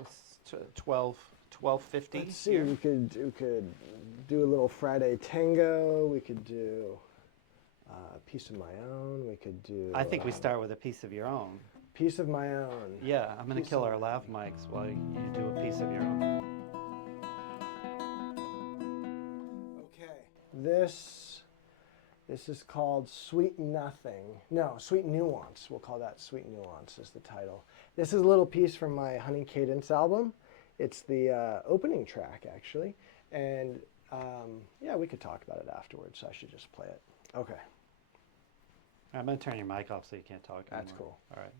It's 12:50. Let's see. We could do a little Friday tango. We could do a piece of my own. We could do. I think we start with a piece of your own. Piece of my own. Yeah, I'm going to kill our lav mics while you do a piece of your own. Okay. This is called Sweet Nothing. No, Sweet Nuance. We'll call that Sweet Nuance is the title. This is a little piece from my Honey Cadence album. It's the opening track, actually. And yeah, we could talk about it afterwards, so I should just play it. Okay. I'm going to turn your mic off so you can't talk anymore. That's cool. All right.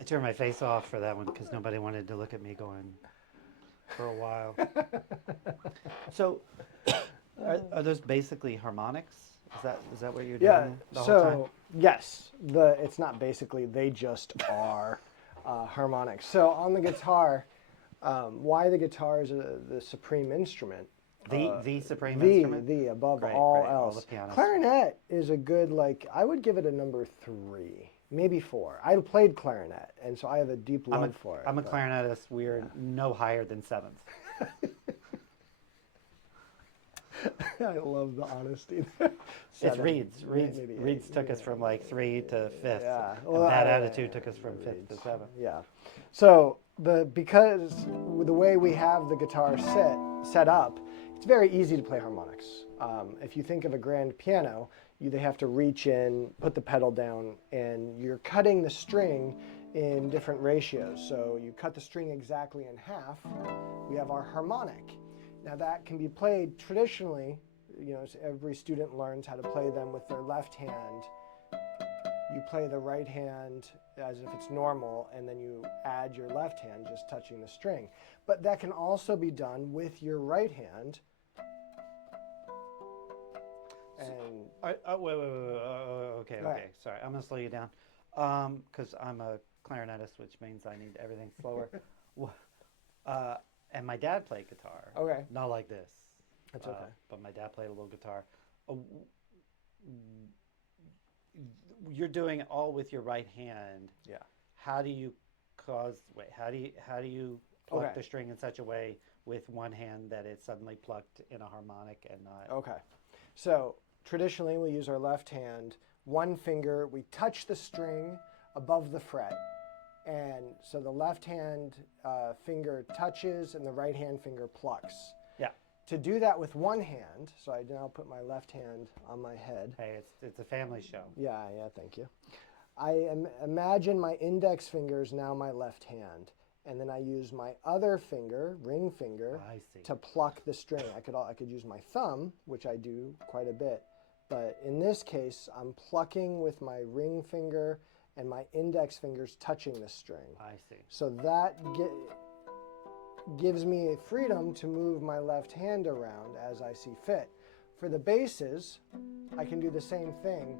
I turned my face off for that one because nobody wanted to look at me going for a while. So, are those basically harmonics? Is that what you're doing the whole time? Yes, it's not basically, they just are harmonics. So on the guitar, why the guitar is the supreme instrument. The supreme instrument? The above Great, all great. else. All the pianists. Clarinet is a good, I would give it a number 3, maybe 4. I played clarinet, and so I have a deep love for it. I'm a clarinetist. We're no higher than 7th. I love the honesty. It's reeds. Reeds took us from 3 to 5th. Yeah. Well, and Bad Attitude took us from 5th to 7th. Yeah. So because the way we have the guitar set up, it's very easy to play harmonics. If you think of a grand piano, they have to reach in, put the pedal down, and you're cutting the string in different ratios. So you cut the string exactly in half. We have our harmonic. Now that can be played traditionally, every student learns how to play them with their left hand. You play the right hand as if it's normal, and then you add your left hand just touching the string. But that can also be done with your right hand. And wait. Okay. Sorry, I'm gonna slow you down, because I'm a clarinetist, which means I need everything slower. And my dad played guitar. Okay. Not like this. That's okay. But my dad played a little guitar. you're doing it all with your right hand. Yeah. How do you how do you pluck Okay. the string in such a way with one hand that it's suddenly plucked in a harmonic and not? Okay. So traditionally we use our left hand, one finger, we touch the string above the fret. And so the left hand finger touches and the right hand finger plucks. Yeah. To do that with one hand, so I now put my left hand on my head. Hey, it's a family show. Yeah, thank you. Imagine my index finger is now my left hand. And then I use my other finger, ring finger, I see. to pluck the string. I could use my thumb, which I do quite a bit. But in this case, I'm plucking with my ring finger and my index fingers touching the string. I see. So that gives me freedom to move my left hand around as I see fit. For the basses, I can do the same thing,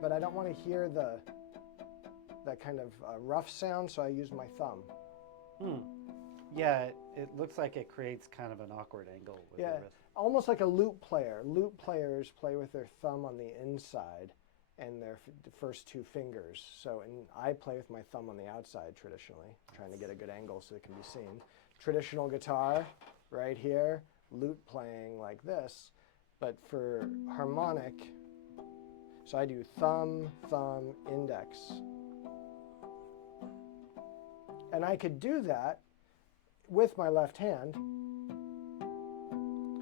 but I don't want to hear that kind of rough sound, so I use my thumb. Yeah, it looks like it creates kind of an awkward angle with your wrist. Almost like a lute player. Lute players play with their thumb on the inside and their first two fingers. So I play with my thumb on the outside traditionally, trying to get a good angle so it can be seen. Traditional guitar, right here, lute playing like this. But for harmonic, so I do thumb, thumb, index. And I could do that with my left hand.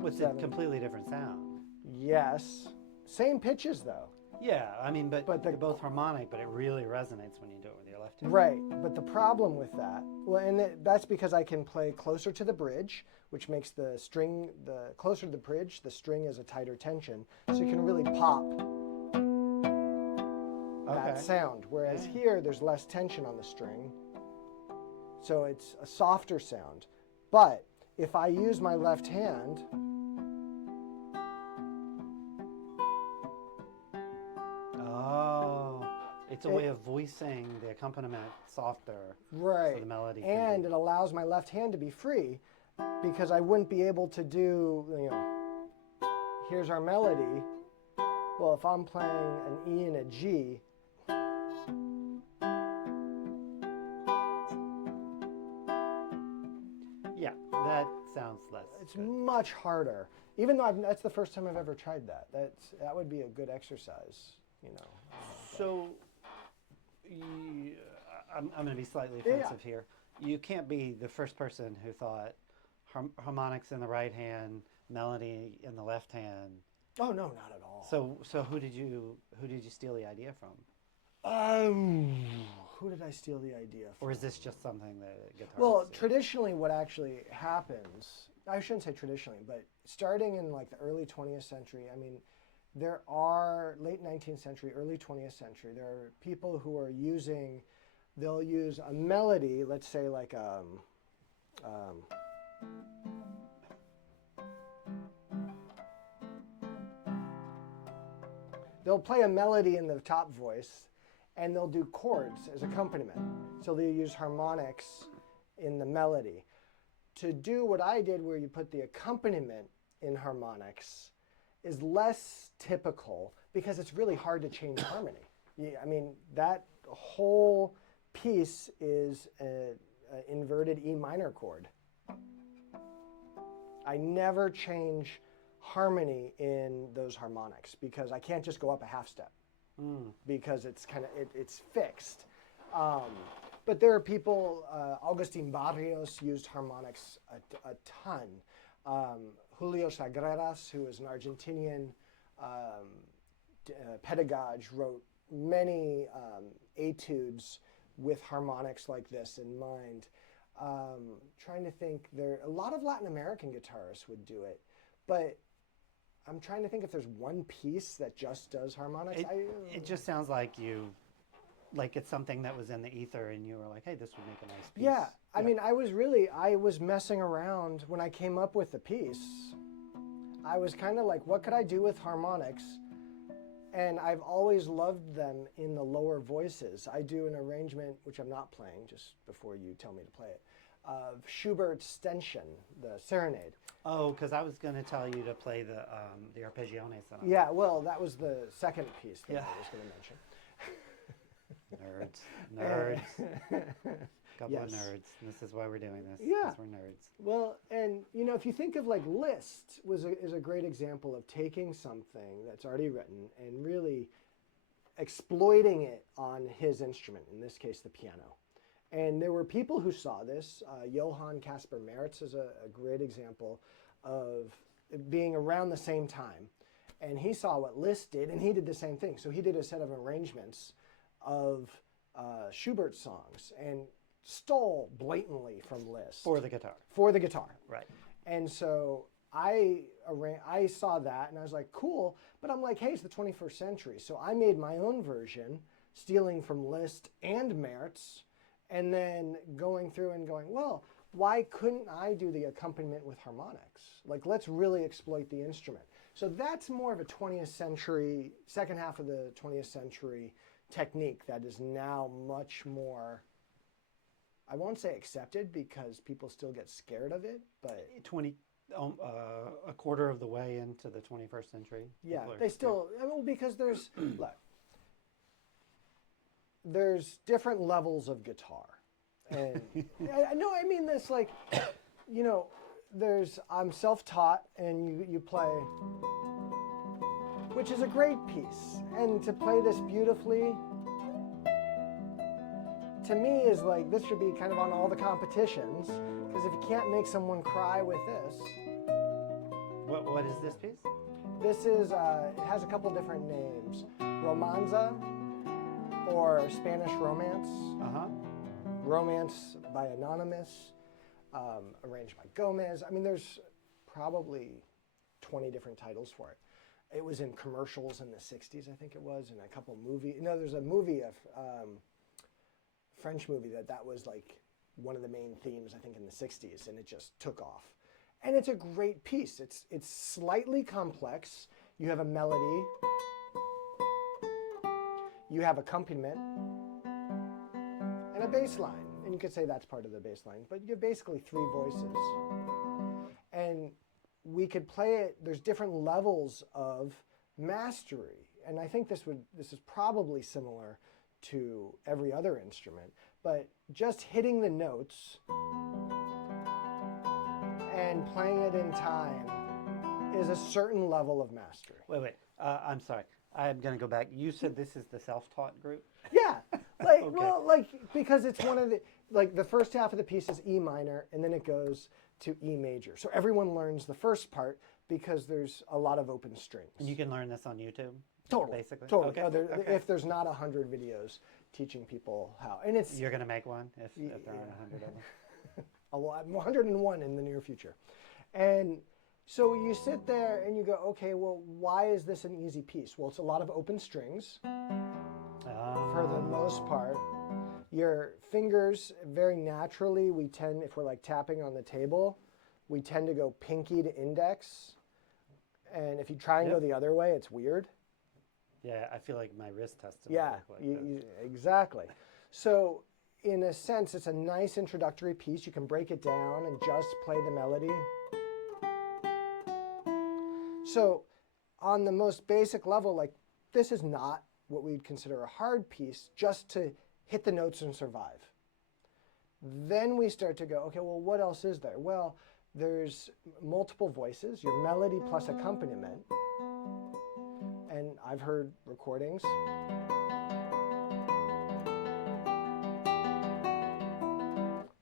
With a completely different sound. Yes. Same pitches though. Yeah, I mean, but they're both harmonic, but it really resonates when you do it with your left hand. Right, but the problem with that, that's because I can play closer to the bridge, which makes the string, closer to the bridge, the string is a tighter tension, so you can really pop that sound. Whereas here, there's less tension on the string, so it's a softer sound. But if I use my left hand, it's a way of voicing the accompaniment softer. right, So the melody and it allows my left hand to be free, because I wouldn't be able to do, here's our melody. Well, if I'm playing an E and a G, yeah, that sounds less. it's good. much harder. Even though that's the first time I've ever tried that. That would be a good exercise, So, I'm going to be slightly offensive here. You can't be the first person who thought harmonics in the right hand, melody in the left hand. Oh no, not at all. So who did you steal the idea from? Who did I steal the idea from? Or is this just something that guitarists Well, do? traditionally what actually happens, I shouldn't say traditionally, but starting in like the early 20th century, I mean, there are, late 19th century, early 20th century, there are people who are they'll use a melody, let's say like they'll play a melody in the top voice and they'll do chords as accompaniment. So they'll use harmonics in the melody. To do what I did where you put the accompaniment in harmonics is less typical because it's really hard to change harmony. I mean, that whole piece is an inverted E minor chord. I never change harmony in those harmonics because I can't just go up a half step because it's it's fixed. But there are people, Agustin Barrios used harmonics a ton. Julio Sagreras, who is an Argentinian pedagogue, wrote many etudes with harmonics like this in mind. Trying to think, a lot of Latin American guitarists would do it, but I'm trying to think if there's one piece that just does harmonics. It just sounds like it's something that was in the ether and you were like, hey, this would make a nice piece. Yeah, I mean, I was messing around when I came up with the piece. I was kind of like, what could I do with harmonics? And I've always loved them in the lower voices. I do an arrangement, which I'm not playing, just before you tell me to play it. of Schubert's Stenchen, the Serenade. Oh, because I was going to tell you to play the Arpeggione Sonata. Yeah, well, that was the second piece that Yeah. I was going to mention. Nerds. Couple of Yes. nerds. This is why we're doing this. Yeah. 'Cause we're nerds. Well, and if you think of like Liszt is a great example of taking something that's already written and really exploiting it on his instrument, in this case, the piano. And there were people who saw this. Johann Caspar Maritz is a great example of it being around the same time. And he saw what Liszt did, and he did the same thing. So he did a set of arrangements of Schubert's songs and stole blatantly from Liszt. For the guitar. For the guitar. Right. And so I saw that, and I was like, cool. But I'm like, hey, it's the 21st century. So I made my own version, stealing from Liszt and Maritz, and then going through and going, well, why couldn't I do the accompaniment with harmonics? Like, let's really exploit the instrument. So that's more of a 20th century, second half of the 20th century technique that is now much more, I won't say accepted because people still get scared of it, but 20, a quarter of the way into the 21st century. yeah, people are- they still, well, because there's, look, there's different levels of guitar. And I mean this like, I'm self-taught and you play, which is a great piece. And to play this beautifully, to me is like, this should be kind of on all the competitions, because if you can't make someone cry with this. What is this piece? This is, it has a couple different names. Romanza, or Spanish Romance. Uh-huh. Romance by Anonymous, arranged by Gomez. I mean, there's probably 20 different titles for it. It was in commercials in the 60s, I think it was, and a couple movies. There's a movie, French movie that was like one of the main themes, I think, in the 60s, and it just took off. And it's a great piece. It's slightly complex. You have a melody. You have accompaniment. And a bass line. And you could say that's part of the bass line, but you have basically three voices. And we could play it, there's different levels of mastery. And I think this is probably similar to every other instrument, but just hitting the notes and playing it in time is a certain level of mastery. Wait. I'm sorry. I'm going to go back. You said this is the self-taught group? Yeah, like Okay. well, like because it's one of the the first half of the piece is E minor, and then it goes to E major. So everyone learns the first part because there's a lot of open strings. And you can learn this on YouTube? Totally, Basically? totally. Okay. Okay. If there's not 100 videos teaching people how, and it's You're going to make one if there aren't 100 of them? 101 in the near future, and so you sit there and you go, okay, well, why is this an easy piece? Well, it's a lot of open strings. For the most part, your fingers very naturally, we tend, if we're like tapping on the table, we tend to go pinky to index. And if you try and go the other way, it's weird. Yeah, I feel like my wrist has to Yeah, work like this. exactly. So in a sense, it's a nice introductory piece. You can break it down and just play the melody. So on the most basic level, like this is not what we'd consider a hard piece, just to hit the notes and survive. Then we start to go, okay, well, what else is there? Well, there's multiple voices, your melody plus accompaniment. And I've heard recordings.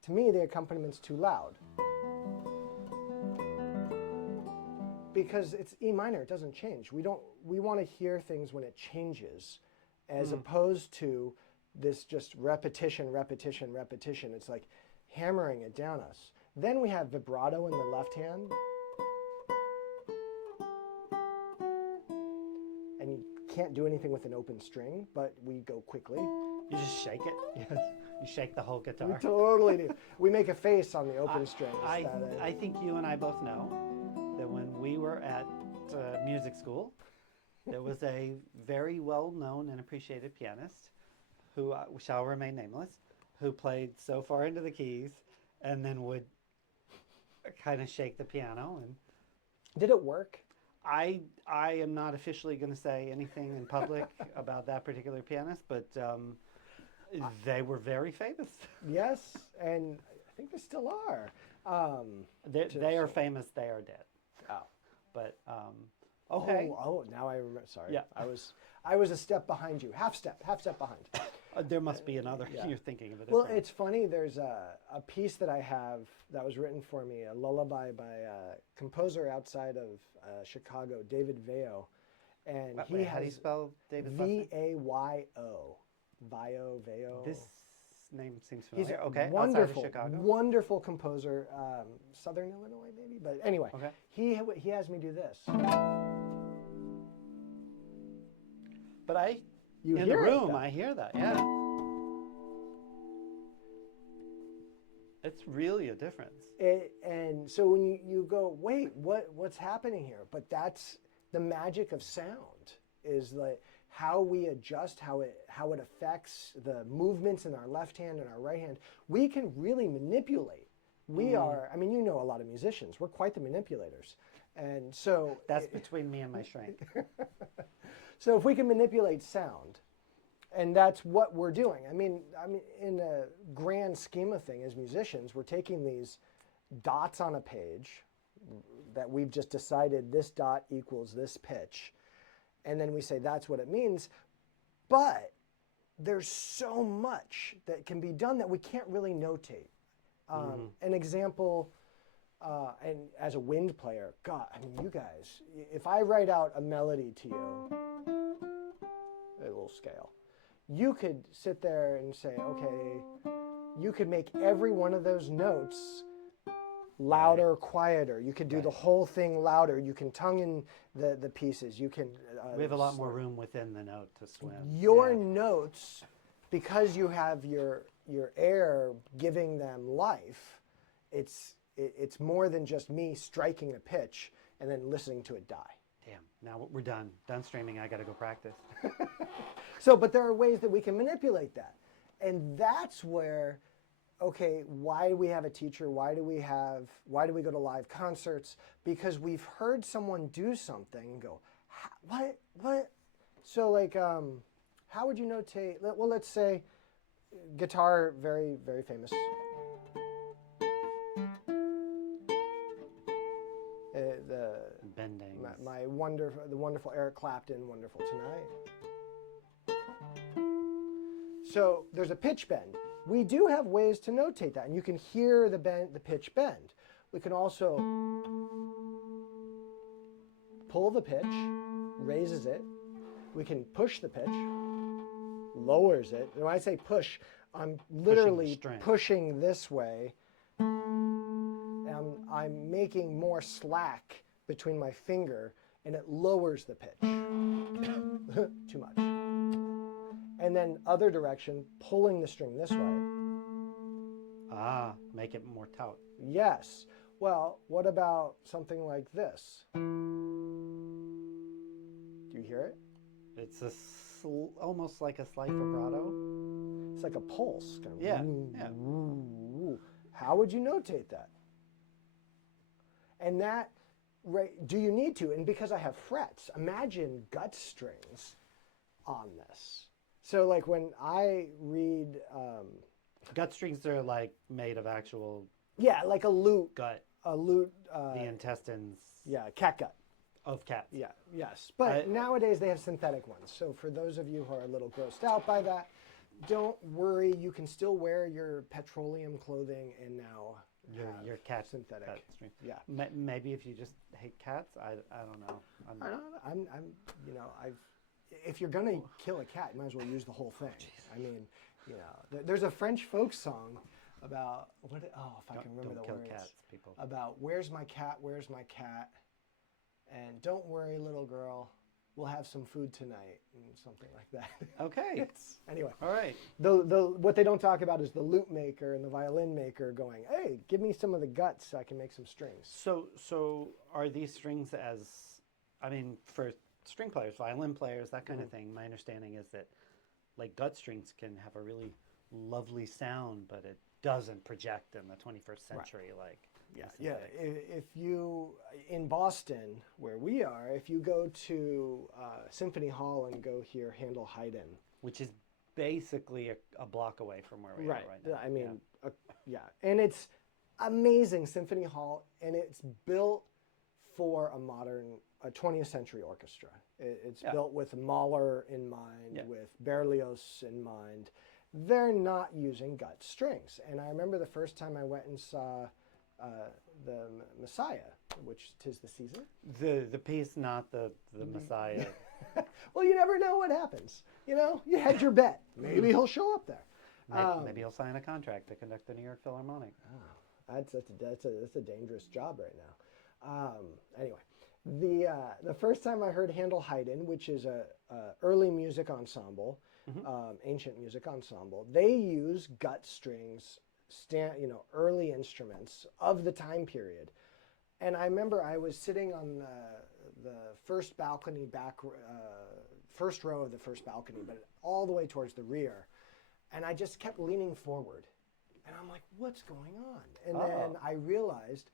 To me, the accompaniment is too loud. Because it's E minor, it doesn't change. We want to hear things when it changes, as opposed to this just repetition. It's like hammering it down us. Then we have vibrato in the left hand. And you can't do anything with an open string, but we go quickly. You just shake it? Yes. You shake the whole We guitar? totally do. We make a face on the open strings. I think you and I both know that when we were at music school, there was a very well-known and appreciated pianist who shall remain nameless, who played so far into the keys and then would kind of shake the piano. And Did it work? I am not officially going to say anything in public about that particular pianist, but they were very famous. Yes, and I think they still are. They are famous. They are dead. Oh. But okay. Oh, now I remember. Sorry. Yeah. I was a step behind you. Half step behind. There must be another. Yeah. You're thinking of it. Well, it's funny. There's a piece that I have that was written for me, a lullaby by a composer outside of Chicago, David Vayo, and Wait, how do you spell David's last name? Vayo. Vayo. This name seems He's familiar. a Okay, wonderful, outside of Chicago. wonderful composer, Southern Illinois maybe, but anyway, Okay. he has me do this. But You in hear the it, room, though. I hear that. Yeah, it's really a difference. And so when you go, wait, what's happening here? But that's the magic of sound, is like how we adjust, how it affects the movements in our left hand and our right hand. We can really manipulate. We are, I mean, you know a lot of musicians. We're quite the manipulators. And so That's between me and my shrink. so if we can manipulate sound, and that's what we're doing. I mean, in a grand scheme of thing, as musicians, we're taking these dots on a page that we've just decided this dot equals this pitch, and then we say that's what it means. But there's so much that can be done that we can't really notate. An example, and as a wind player, God, I mean, you guys, if I write out a melody to you, a little scale, you could sit there and say, okay, you could make every one of those notes louder, quieter. You could do the whole thing louder. You can tongue in the pieces. You can. We have a lot more room within the note to swim. Your notes, because you have your air giving them life, it's more than just me striking a pitch and then listening to it die. Damn. Now we're done. Done streaming. I got to go practice. So, but there are ways that we can manipulate that. And that's where, okay, why do we have a teacher? Why do we go to live concerts? Because we've heard someone do something and go, what? So like, how would you notate, well, let's say guitar, very, very famous. The Bending. the wonderful Eric Clapton, Wonderful Tonight. So there's a pitch bend. We do have ways to notate that, and you can hear the pitch bend. We can also pull the pitch, raises it. We can push the pitch, lowers it. And when I say push, I'm literally pushing this way. And I'm making more slack between my finger, and it lowers the pitch. Too much. And then other direction, pulling the string this way. Ah, make it more taut. Yes. Well, what about something like this? Do you hear it? It's almost like a slight vibrato. It's like a pulse. Kind of Yeah. How would you notate that? And that, right? Do you need to? And because I have frets, imagine gut strings on this. So like when I read, Gut strings are like made of actual yeah, like a lute. gut, A lute. the intestines Yeah, cat gut. of cats. Yeah, yes. But nowadays they have synthetic ones. So for those of you who are a little grossed out by that, don't worry. You can still wear your petroleum clothing and now Your cat synthetic. Gut string. Yeah. Maybe if you just hate cats, I don't know. I don't know. I'm if you're gonna kill a cat, you might as well use the whole thing. I mean, there's a French folk song about if I can remember the words. Cats, people. About where's my cat, and don't worry, little girl, we'll have some food tonight, and something like that. Okay. Anyway. All right. What they don't talk about is the lute maker and the violin maker going, hey, give me some of the guts so I can make some strings. So are these strings for string players, violin players, that kind of thing, my understanding is that like gut strings can have a really lovely sound, but doesn't project in the 21st century like. Yeah, the yeah. synthetics. If you in Boston, where we are, if you go to Symphony Hall and go hear Handel Haydn, Which is basically a block away from where we are right now. I mean, yeah, and it's amazing Symphony Hall, and it's built for a 20th century orchestra. It's built with Mahler in mind, with Berlioz in mind. They're not using gut strings, and I remember the first time I went and saw the Messiah, which 'tis the season. The piece, not the Messiah. Well, you never know what happens. You know, you had your bet. Maybe he'll show up there. Maybe he'll sign a contract to conduct the New York Philharmonic. That's a dangerous job right now. Anyway, the first time I heard Handel Haydn, which is a early music ensemble, ancient music ensemble, they use gut strings, early instruments of the time period. And I remember I was sitting on the first balcony, first row of the first balcony, but all the way towards the rear. And I just kept leaning forward. And I'm like, what's going on? And then I realized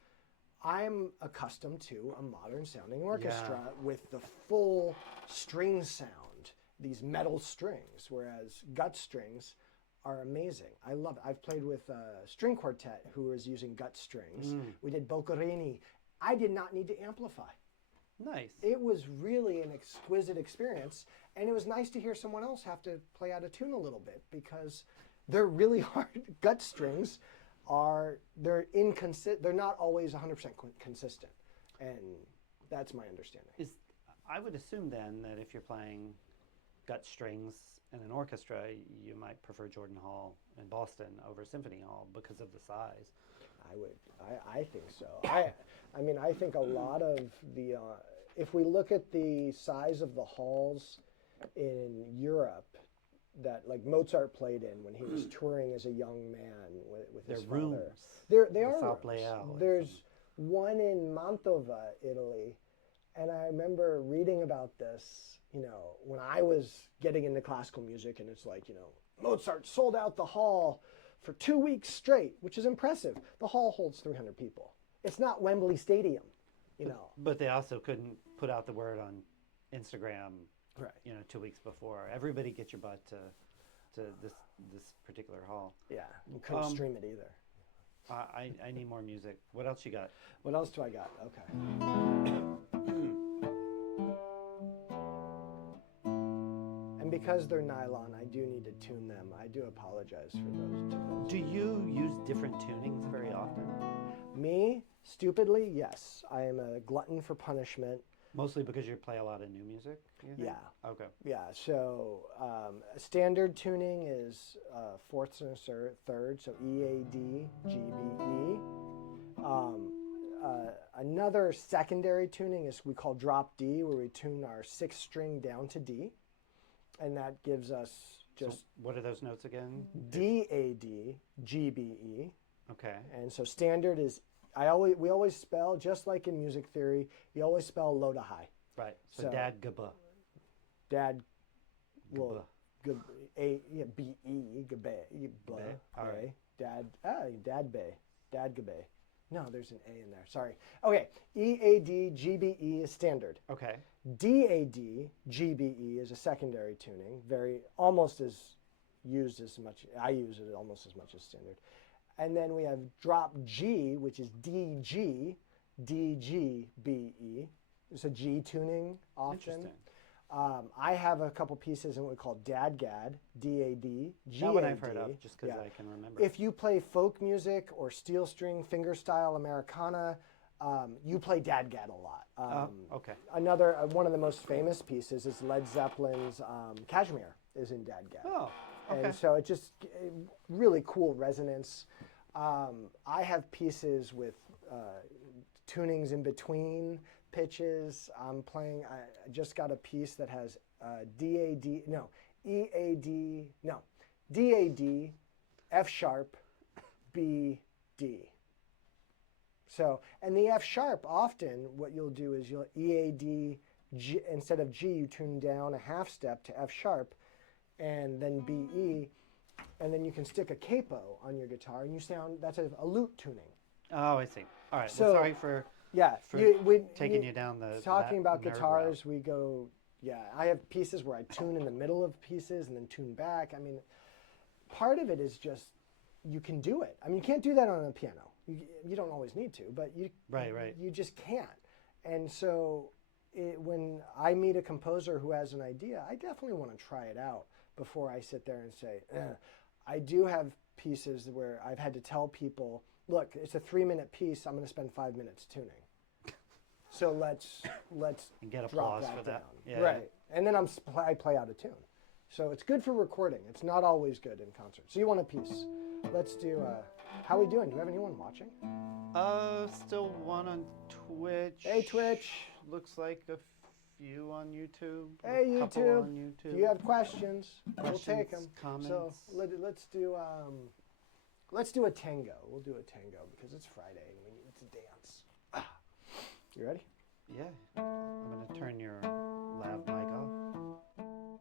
I'm accustomed to a modern sounding orchestra with the full string sound, these metal strings, whereas gut strings are amazing. I love it. I've played with a string quartet who is using gut strings. We did Boccherini. I did not need to amplify. Nice. It was really an exquisite experience, and it was nice to hear someone else have to play out of tune a little bit because they're really hard. Gut strings they're not always 100% consistent, and that's my understanding. I would assume then that if you're playing gut strings in an orchestra, you might prefer Jordan Hall in Boston over Symphony Hall because of the size. I think so. I mean, I think a lot of if we look at the size of the halls in Europe that like Mozart played in when he was touring as a young man with his father. Rooms. They are rooms. There's one in Mantova, Italy, and I remember reading about this, when I was getting into classical music, and it's like, Mozart sold out the hall for 2 weeks straight, which is impressive. The hall holds 300 people. It's not Wembley Stadium, But they also couldn't put out the word on Instagram, 2 weeks before. Everybody get your butt to this particular hall. Yeah, you couldn't stream it either. I need more music. What else you got? What else do I got? Okay. And because they're nylon, I do need to tune them. I do apologize for those. Do you use different tunings very often? Me, stupidly, yes. I am a glutton for punishment. Mostly because you play a lot of new music? Yeah. Okay. Yeah, so standard tuning is fourths and a third, so E, A, D, G, B, E. Another secondary tuning is we call drop D, where we tune our sixth string down to D. And that gives us just... So what are those notes again? D, A, D, G, B, E. Okay. And so standard is, we always spell, just like in music theory, you always spell low to high. Right. So dad, gaba. Dad, Gaba. A, yeah, B, E, gabe, blah, All right. Dad, dad, bay, dad, gabe. No, there's an A in there. Sorry. Okay. E, A, D, G, B, E is standard. Okay. D, A, D, G, B, E is a secondary tuning, almost as used as much. I use it almost as much as standard. And then we have drop G, which is D, G, D, G, B, E. It's a G tuning often. Interesting. I have a couple pieces in what we call Dadgad, D-A-D, G-A-D. That one I've heard of, just because I can remember. If you play folk music or steel string fingerstyle Americana, you play Dadgad a lot. Okay. Another one of the most famous pieces is Led Zeppelin's Kashmir is in Dadgad. Oh, okay. And so it just really cool resonance. I have pieces with tunings in between pitches. I just got a piece that has D-A-D, D-A-D, F sharp, B, D. So, and the F sharp, often what you'll do is you'll E-A-D, G, instead of G, you tune down a half step to F sharp, and then B-E. and then you can stick a capo on your guitar, and you sound, that's a lute tuning. Oh, I see. All right. So- well, sorry for Yeah, For taking you down the talking that about nerd guitars. route. We go, yeah. I have pieces where I tune in the middle of pieces and then tune back. I mean, part of it is just you can do it. I mean, you can't do that on a piano. You don't always need to, but Right. you just can't. And so when I meet a composer who has an idea, I definitely want to try it out before I sit there and say, I do have pieces where I've had to tell people, look, it's a 3-minute piece. I'm going to spend 5 minutes tuning. So let's And get drop applause that for that. down. Yeah. Right. And then I play out of tune. So it's good for recording. It's not always good in concert. So you want a piece. Let's do, how are we doing? Do we have anyone watching? Still one on Twitch. Hey, Twitch. Looks like a few on YouTube. Hey, a couple YouTube. on YouTube. If you have questions, we'll take them. Comments. So let's do a tango. We'll do a tango because it's Friday and we need to dance. You ready? Yeah. I'm going to turn your lav mic off.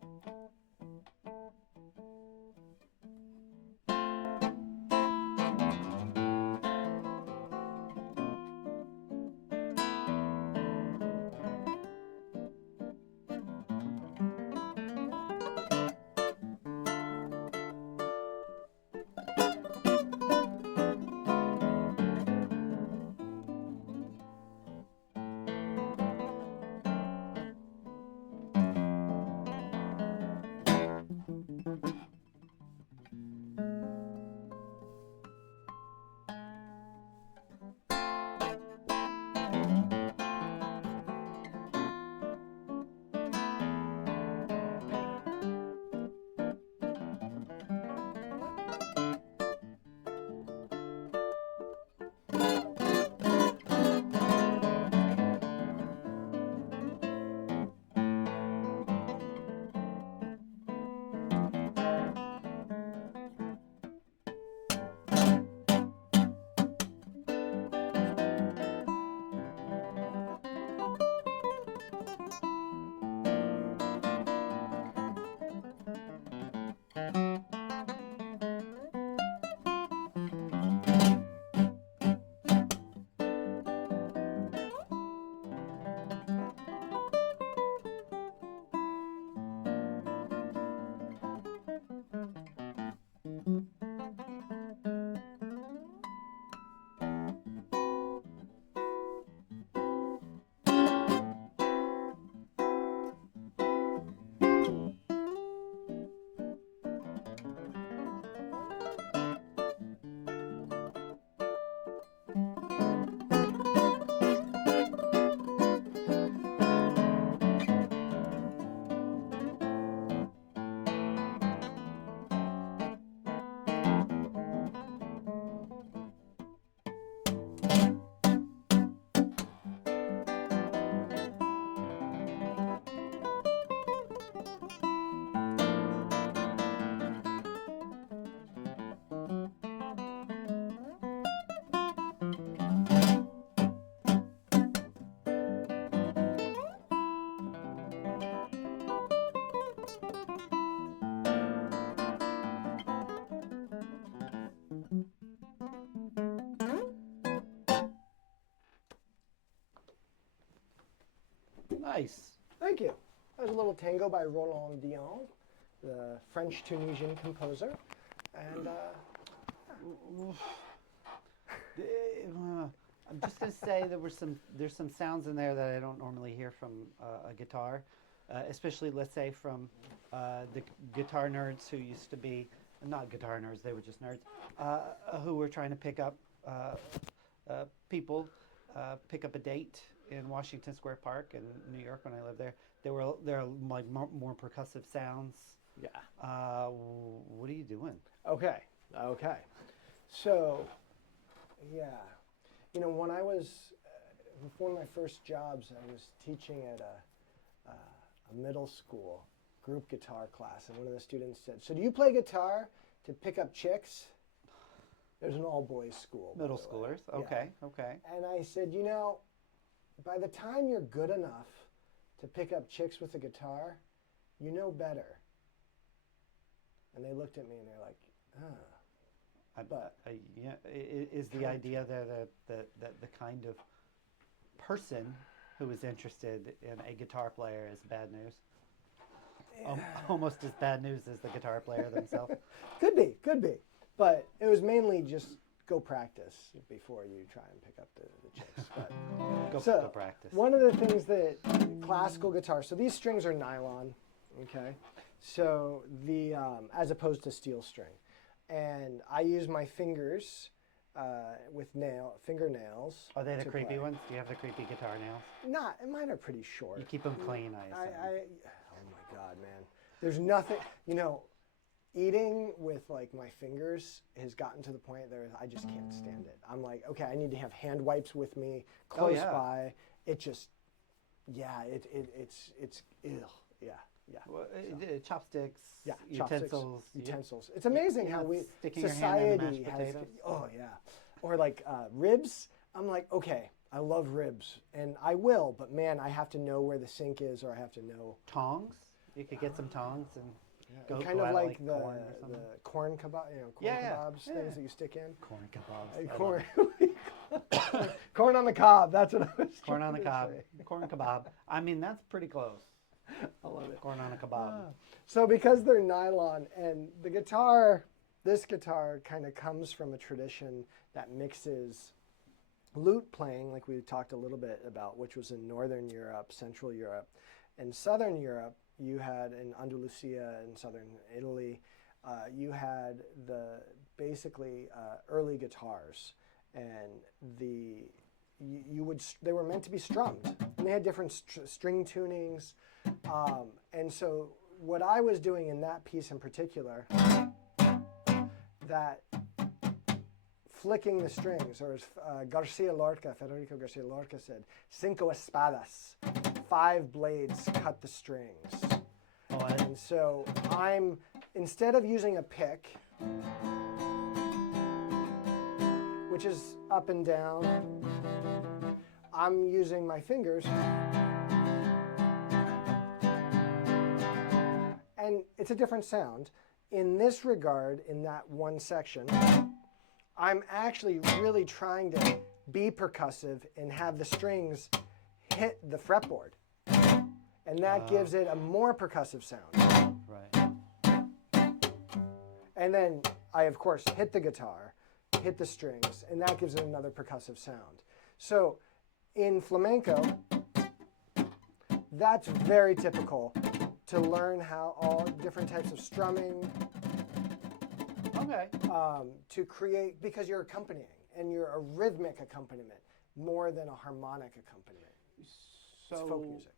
Nice. Thank you. That was a little tango by Roland Dion, the French-Tunisian composer. And I'm just going to say there's some sounds in there that I don't normally hear from a guitar, especially let's say from the guitar nerds who used to be not guitar nerds, they were just nerds who were trying to pick up people pick up a date in Washington Square Park in New York when I lived there. There are like more percussive sounds. yeah. What are you doing? Okay. So, yeah. You know, when I was, one of my first jobs, I was teaching at a middle school group guitar class, and one of the students said, "So do you play guitar to pick up chicks?" It was an all-boys school. by Middle the way. schoolers. Yeah. Okay. And I said, you know, by the time you're good enough to pick up chicks with a guitar, you know better. And they looked at me and they're like, But- yeah, is the idea that the kind of person who is interested in a guitar player is bad news? Almost as bad news as the guitar player themselves. Could be. But it was mainly just go practice before you try and pick up the chicks. But, Go practice. One of the things that classical guitar, so these strings are nylon, okay? So as opposed to steel string. And I use my fingers with fingernails. Are they the to creepy play. ones? Do you have the creepy guitar nails? Mine are pretty short. You keep them clean, I assume. Oh my God, man. There's nothing, eating with like my fingers has gotten to the point that I just can't stand it. I'm like, okay, I need to have hand wipes with me close by. It just, it's ill. Yeah. Well, chopsticks, Yeah, utensils. utensils. It's amazing how sticking your hand in the society mashed has. potatoes. Oh yeah, or like ribs. I'm like, okay, I love ribs, and I will, but man, I have to know where the sink is, or I have to know. Tongs. You could get some tongs and go kind go of at like corn or something. the corn kebab, kebabs things that you stick in. Corn kebabs. Corn, corn on the cob. That's what I was. Corn on the trying to cob. say. Corn kebab. I mean, that's pretty close. I love it. Corn on a kebab. So because they're nylon, and this guitar kind of comes from a tradition that mixes lute playing, like we talked a little bit about, which was in Northern Europe, Central Europe. In Southern Europe, you had in Andalusia in Southern Italy, you had basically early guitars, and they were meant to be strummed, and they had different string tunings, and so what I was doing in that piece in particular, that flicking the strings, or as Federico Garcia Lorca said, cinco espadas, 5 blades cut the strings. And so instead of using a pick, which is up and down, I'm using my fingers. And it's a different sound. In this regard, in that one section, I'm actually really trying to be percussive and have the strings hit the fretboard. And that gives it a more percussive sound. Right. And then I, of course, hit the guitar, hit the strings, and that gives it another percussive sound. So in flamenco, that's very typical to learn how all different types of strumming to create, because you're accompanying, and you're a rhythmic accompaniment more than a harmonic accompaniment. So, it's folk music.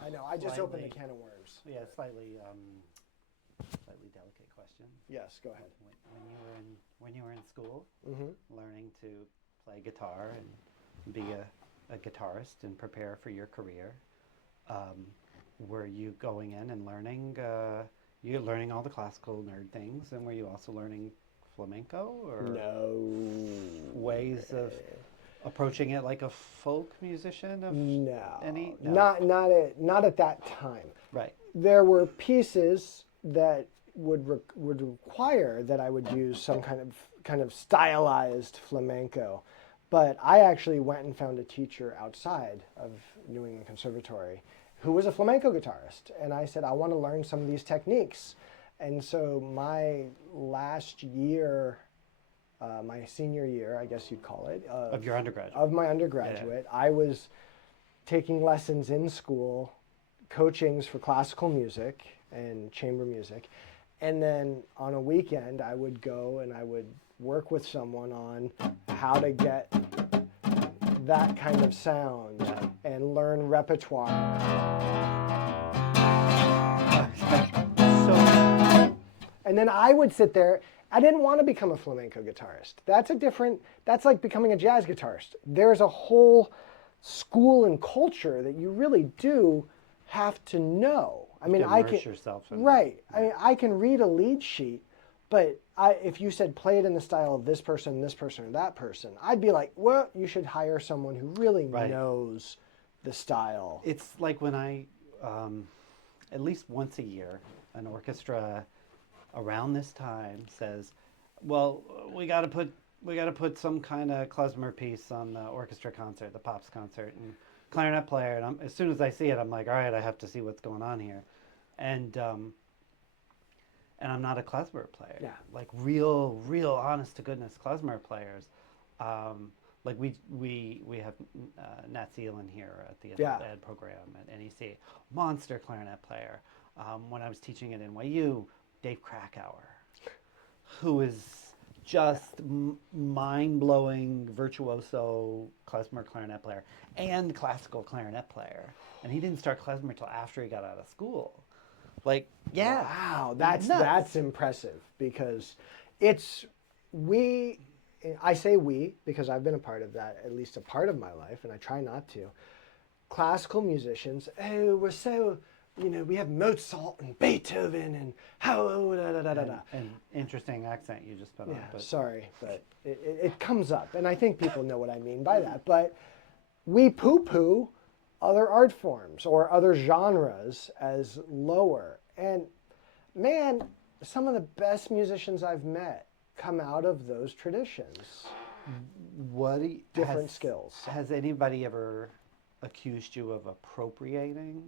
I know. I just opened a can of worms. Yeah, slightly delicate question. Yes, go ahead. When you were in school, Mm-hmm. learning to play guitar and be a guitarist and prepare for your career, were you going in and learning? You're learning all the classical nerd things, and were you also learning flamenco or ways of approaching it like a folk musician? Not at that time. Right. There were pieces that would require that I would use some kind of stylized flamenco, but I actually went and found a teacher outside of New England Conservatory who was a flamenco guitarist, and I said, I want to learn some of these techniques. And so my last year, my senior year, I guess you'd call it, Of your undergraduate. Of my undergraduate, I was taking lessons in school, coachings for classical music and chamber music. And then on a weekend, I would go and I would work with someone on how to get that kind of sound and learn repertoire. And then I would sit there. I didn't want to become a flamenco guitarist. That's like becoming a jazz guitarist. There's a whole school and culture that you really do have to know. I mean, I can yourself in right. I mean, I can read a lead sheet, but if you said play it in the style of this person, or that person, I'd be like, well, you should hire someone who really knows the style. It's like when I at least once a year, an orchestra around this time says, "Well, we got to put some kind of klezmer piece on the orchestra concert, the Pops concert." And clarinet player, and as soon as I see it, I'm like, "All right, I have to see what's going on here," and I'm not a klezmer player. Yeah. Like real, honest to goodness klezmer players. Like we have Nat Seelan here at the adult ed program at NEC, monster clarinet player. When I was teaching at NYU, Dave Krakauer, who is just mind-blowing virtuoso klezmer clarinet player and classical clarinet player, and he didn't start klezmer till after he got out of school. Like, yeah, Wow, that's nuts. impressive because it's we. I say we because I've been a part of that, at least a part of my life, and I try not to. Classical musicians, oh, we're so, we have Mozart and Beethoven and how da da da da da. And interesting accent you just put on. Yeah, But sorry, but it comes up, and I think people know what I mean by that. But we poo-poo other art forms or other genres as lower. And man, some of the best musicians I've met come out of those traditions. what do you, Different skills. Has anybody ever accused you of appropriating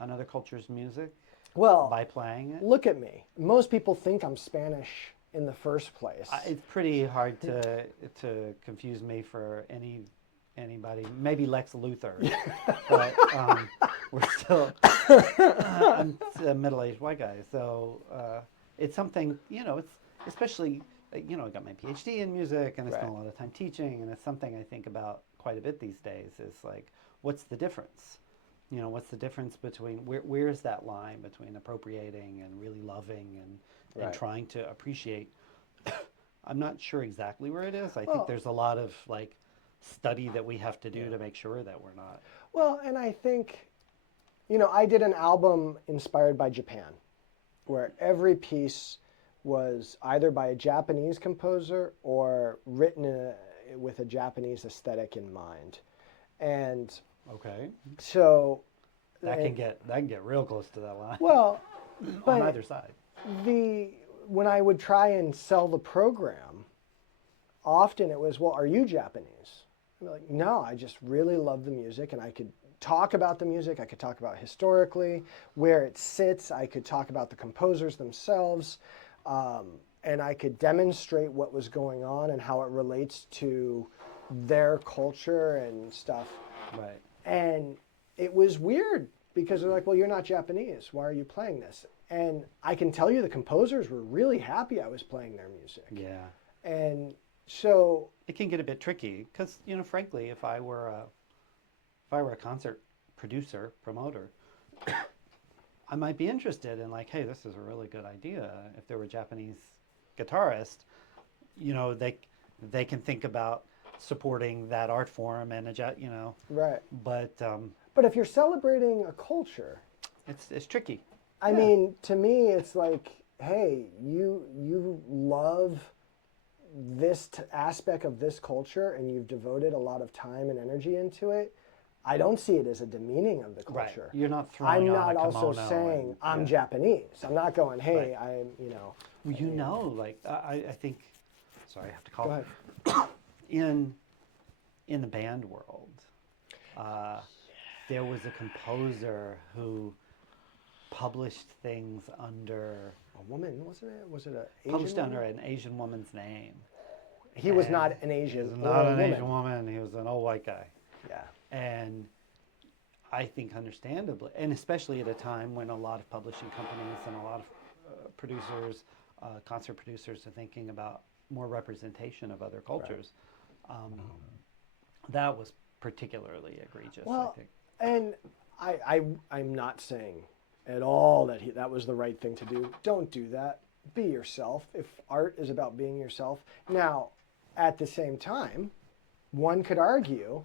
another culture's music Well, by playing it? look at me. Most people think I'm Spanish in the first place. It's pretty hard to confuse me for anybody. Maybe Lex Luthor, but we're still. I'm a middle-aged white guy, so it's something It's especially I got my PhD in music, and I spent a lot of time teaching, and it's something I think about quite a bit these days. Is like, what's the difference? What's the difference between where's that line between appropriating and really loving and trying to appreciate? I'm not sure exactly where it is. I think there's a lot of like study that we have to do to make sure that we're not. Well, and I think, I did an album inspired by Japan, where every piece was either by a Japanese composer or written with a Japanese aesthetic in mind. And Okay. so That can get real close to that line. well, but on either side. when I would try and sell the program, often it was, well, are you Japanese? I'm like, no, I just really love the music, and I could talk about the music. I could talk about historically where it sits. I could talk about the composers themselves, and I could demonstrate what was going on and how it relates to their culture and stuff. Right. And it was weird because they're like, well, you're not Japanese. Why are you playing this? And I can tell you the composers were really happy I was playing their music. Yeah. And so it can get a bit tricky because, frankly, if I were a concert producer, promoter, I might be interested in like, hey, this is a really good idea. If there were a Japanese guitarist, they can think about supporting that art form and right. But if you're celebrating a culture, it's tricky. I mean, to me, it's like, hey, you love this aspect of this culture, and you've devoted a lot of time and energy into it. I don't see it as a demeaning of the culture. Right. You're not throwing on a I'm not kimono also saying I'm Japanese. I'm not going, hey, I'm, Well, like I think. Sorry, I have to call. Go ahead. In the band world, there was a composer who published things under a woman, wasn't it? Was it an Asian published woman? under an Asian woman's name. He was not an Asian. He was not an Asian woman. He was an old white guy. Yeah. And I think understandably, and especially at a time when a lot of publishing companies and a lot of producers, concert producers are thinking about more representation of other cultures. That was particularly egregious, I think. And I'm not saying at all that that was the right thing to do. Don't do that. Be yourself. If art is about being yourself. Now, at the same time, one could argue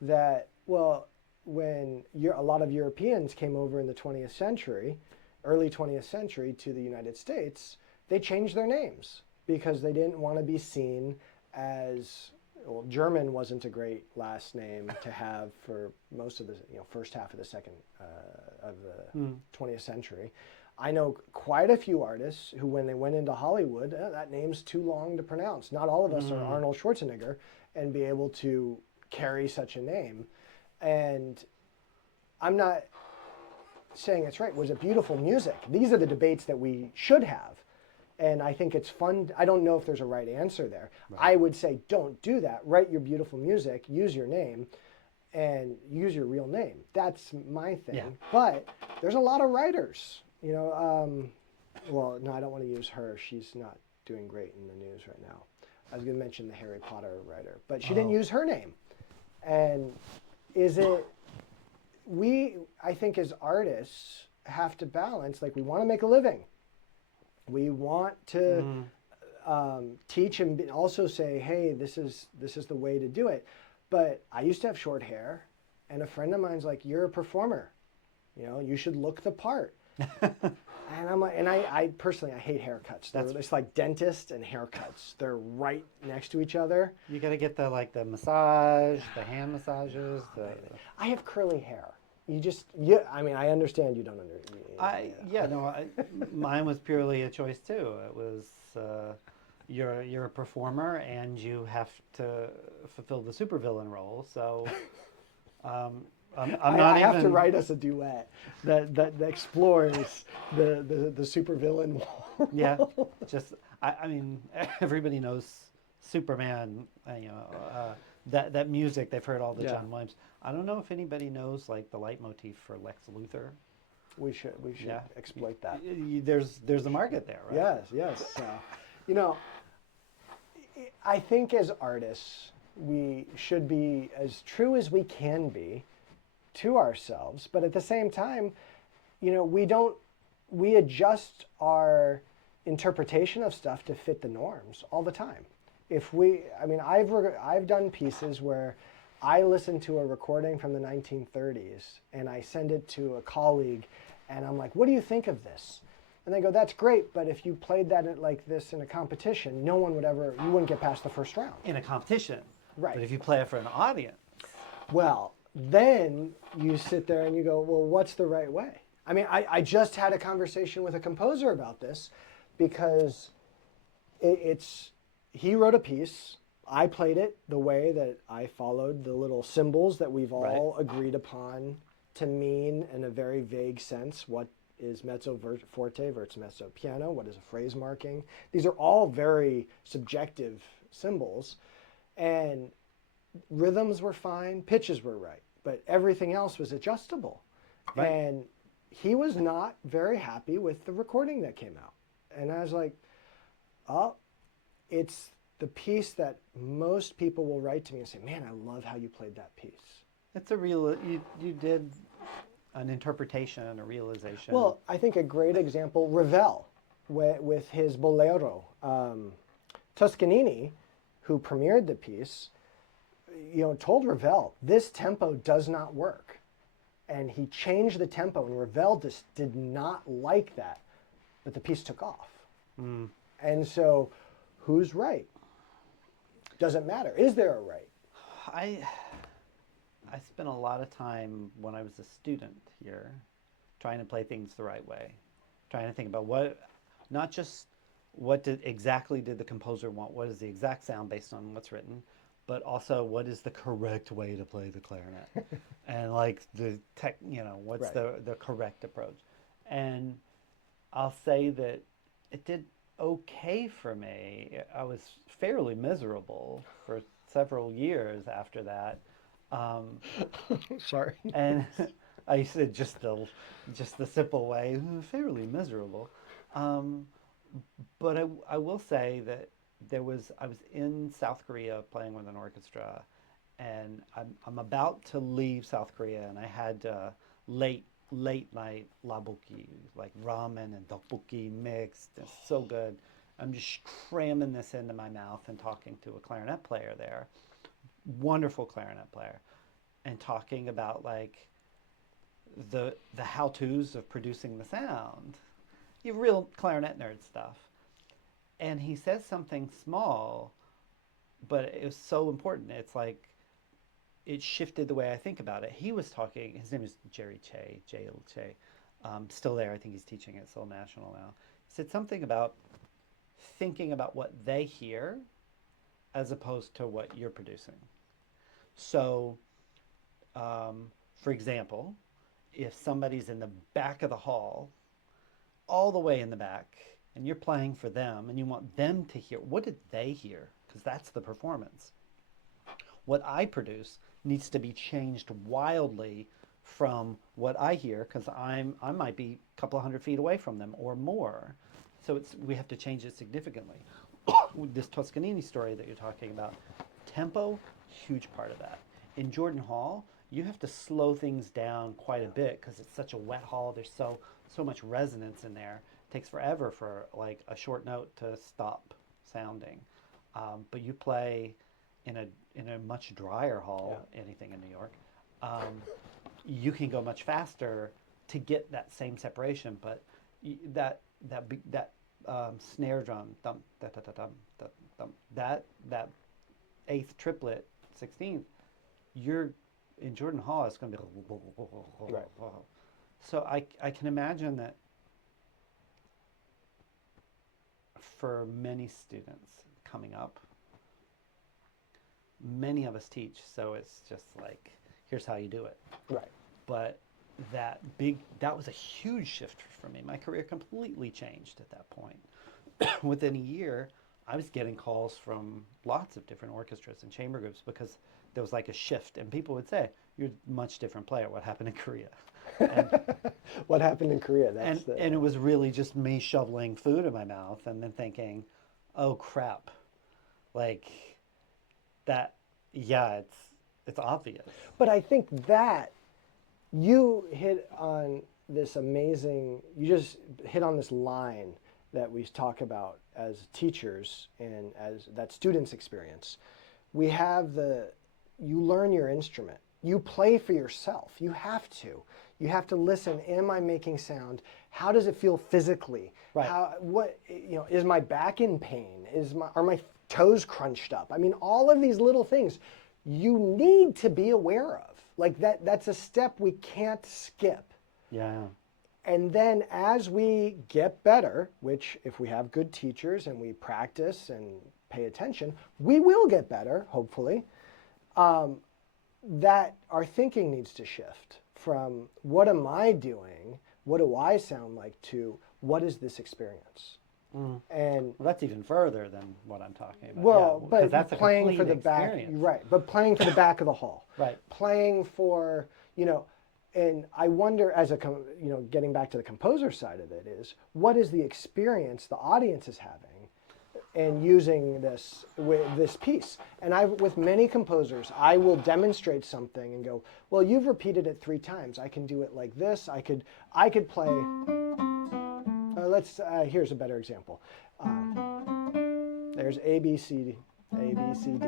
that, well, when a lot of Europeans came over in the 20th century, early 20th century to the United States, they changed their names because they didn't want to be seen as well, German wasn't a great last name to have for most of the first half of the second of the 20th century. I know quite a few artists who, when they went into Hollywood, that name's too long to pronounce. Not all of us are Arnold Schwarzenegger and be able to carry such a name. And I'm not saying it's right. Was it beautiful music? These are the debates that we should have. And I think it's fun. I don't know if there's a right answer there. Right. I would say don't do that. Write your beautiful music, use your name, and use your real name. That's my thing. Yeah. But there's a lot of writers. Well, no, I don't want to use her. She's not doing great in the news right now. I was going to mention the Harry Potter writer, but she didn't use her name. And I think as artists have to balance, like we want to make a living. We want to teach and also say, hey, this is the way to do it. But I used to have short hair, and a friend of mine's like, you're a performer. You should look the part. And I'm like, and I personally, I hate haircuts. It's like dentist and haircuts. They're right next to each other. You got to get the massage, the hand massages. I have curly hair. I understand you don't understand. Mine was purely a choice too. It was, you're a performer and you have to fulfill the supervillain role. So, I have to write us a duet that explores the supervillain role. Yeah, I mean, everybody knows Superman. That music they've heard all the John Williams. I don't know if anybody knows like the leitmotif for Lex Luthor. We should exploit that. There's a market there, right? Yes. I think as artists we should be as true as we can be to ourselves, but at the same time, we adjust our interpretation of stuff to fit the norms all the time. I've done pieces where I listen to a recording from the 1930s and I send it to a colleague and I'm like, what do you think of this? And they go, that's great, but if you played that like this in a competition, you wouldn't get past the first round. In a competition. Right. But if you play it for an audience. Well, then you sit there and you go, well, what's the right way? I mean, I just had a conversation with a composer about this because he wrote a piece. I played it the way that I followed the little symbols that we've all agreed upon to mean in a very vague sense. What is mezzo forte versus mezzo piano? What is a phrase marking? These are all very subjective symbols. And rhythms were fine, pitches were right, but everything else was adjustable. Right. And he was not very happy with the recording that came out. And I was like, oh, it's the piece that most people will write to me and say, man, I love how you played that piece. It's you did an interpretation and a realization. Well, I think a great example, Ravel, with his Bolero. Toscanini, who premiered the piece, told Ravel, this tempo does not work. And he changed the tempo, and Ravel just did not like that. But the piece took off. Mm. And so, who's right? Doesn't matter. Is there a right? I spent a lot of time when I was a student here trying to play things the right way. Trying to think about not just what exactly did the composer want, what is the exact sound based on what's written, but also what is the correct way to play the clarinet. And like what's the correct approach. And I'll say that it did okay for me. I was fairly miserable for several years after that. Sorry. And I said just the simple way, fairly miserable. But I will say that I was in South Korea playing with an orchestra, and I'm about to leave South Korea, and I had late night labuki, like ramen and tteokbokki mixed. It's so good. I'm just cramming this into my mouth and talking to a clarinet player there, wonderful clarinet player, and talking about like the how-tos of producing the sound, you real clarinet nerd stuff. And he says something small, but it was so important. It's like it shifted the way I think about it. He was talking. His name is Jerry Che, J.L. Che. Still there. I think he's teaching at Seoul National now. He said something about thinking about what they hear as opposed to what you're producing. So, for example, if somebody's in the back of the hall, all the way in the back, and you're playing for them and you want them to hear, what did they hear? Because that's the performance. What I produce needs to be changed wildly from what I hear because I might be a couple of 100 feet away from them or more. So we have to change it significantly. This Toscanini story that you're talking about, tempo, huge part of that. In Jordan Hall, you have to slow things down quite a bit because it's such a wet hall. There's so much resonance in there. It takes forever for like a short note to stop sounding. But you play in a much drier hall, anything in New York, you can go much faster to get that same separation. But that snare drum, thump, da, da, da, dum, da, thump, that eighth triplet, 16th, you're in Jordan Hall. It's going to be Right. So I can imagine that for many students coming up, many of us teach, so it's just like, here's how you do it. Right. But that was a huge shift for me. My career completely changed at that point. Within a year, I was getting calls from lots of different orchestras and chamber groups because there was like a shift, and people would say, "You're a much different player. What happened in Korea?" And, What happened in Korea? and it was really just me shoveling food in my mouth and then thinking, "Oh crap!" Like that. Yeah, it's obvious. But I think that you hit on this amazing, you just hit on this line that we talk about as teachers and as that students experience. We have you learn your instrument. You play for yourself. You have to. You have to listen. Am I making sound? How does it feel physically? Right. Is my back in pain? Are my toes crunched up? I mean, all of these little things you need to be aware of. Like that's a step we can't skip. Yeah. And then as we get better, which if we have good teachers and we practice and pay attention, we will get better, hopefully, that our thinking needs to shift from what am I doing, what do I sound like, to what is this experience? And well, that's even further than what I'm talking about. well, Yeah, but that's a playing for complete the back, experience. right? But playing for the back of the hall, Right. Playing for and I wonder, as getting back to the composer side of it, is what is the experience the audience is having, and using this with this piece. And with many composers, I will demonstrate something and go, well, you've repeated it 3 times. I can do it like this. I could play. Here's a better example. There's A, B, C, D, A, B, C, D,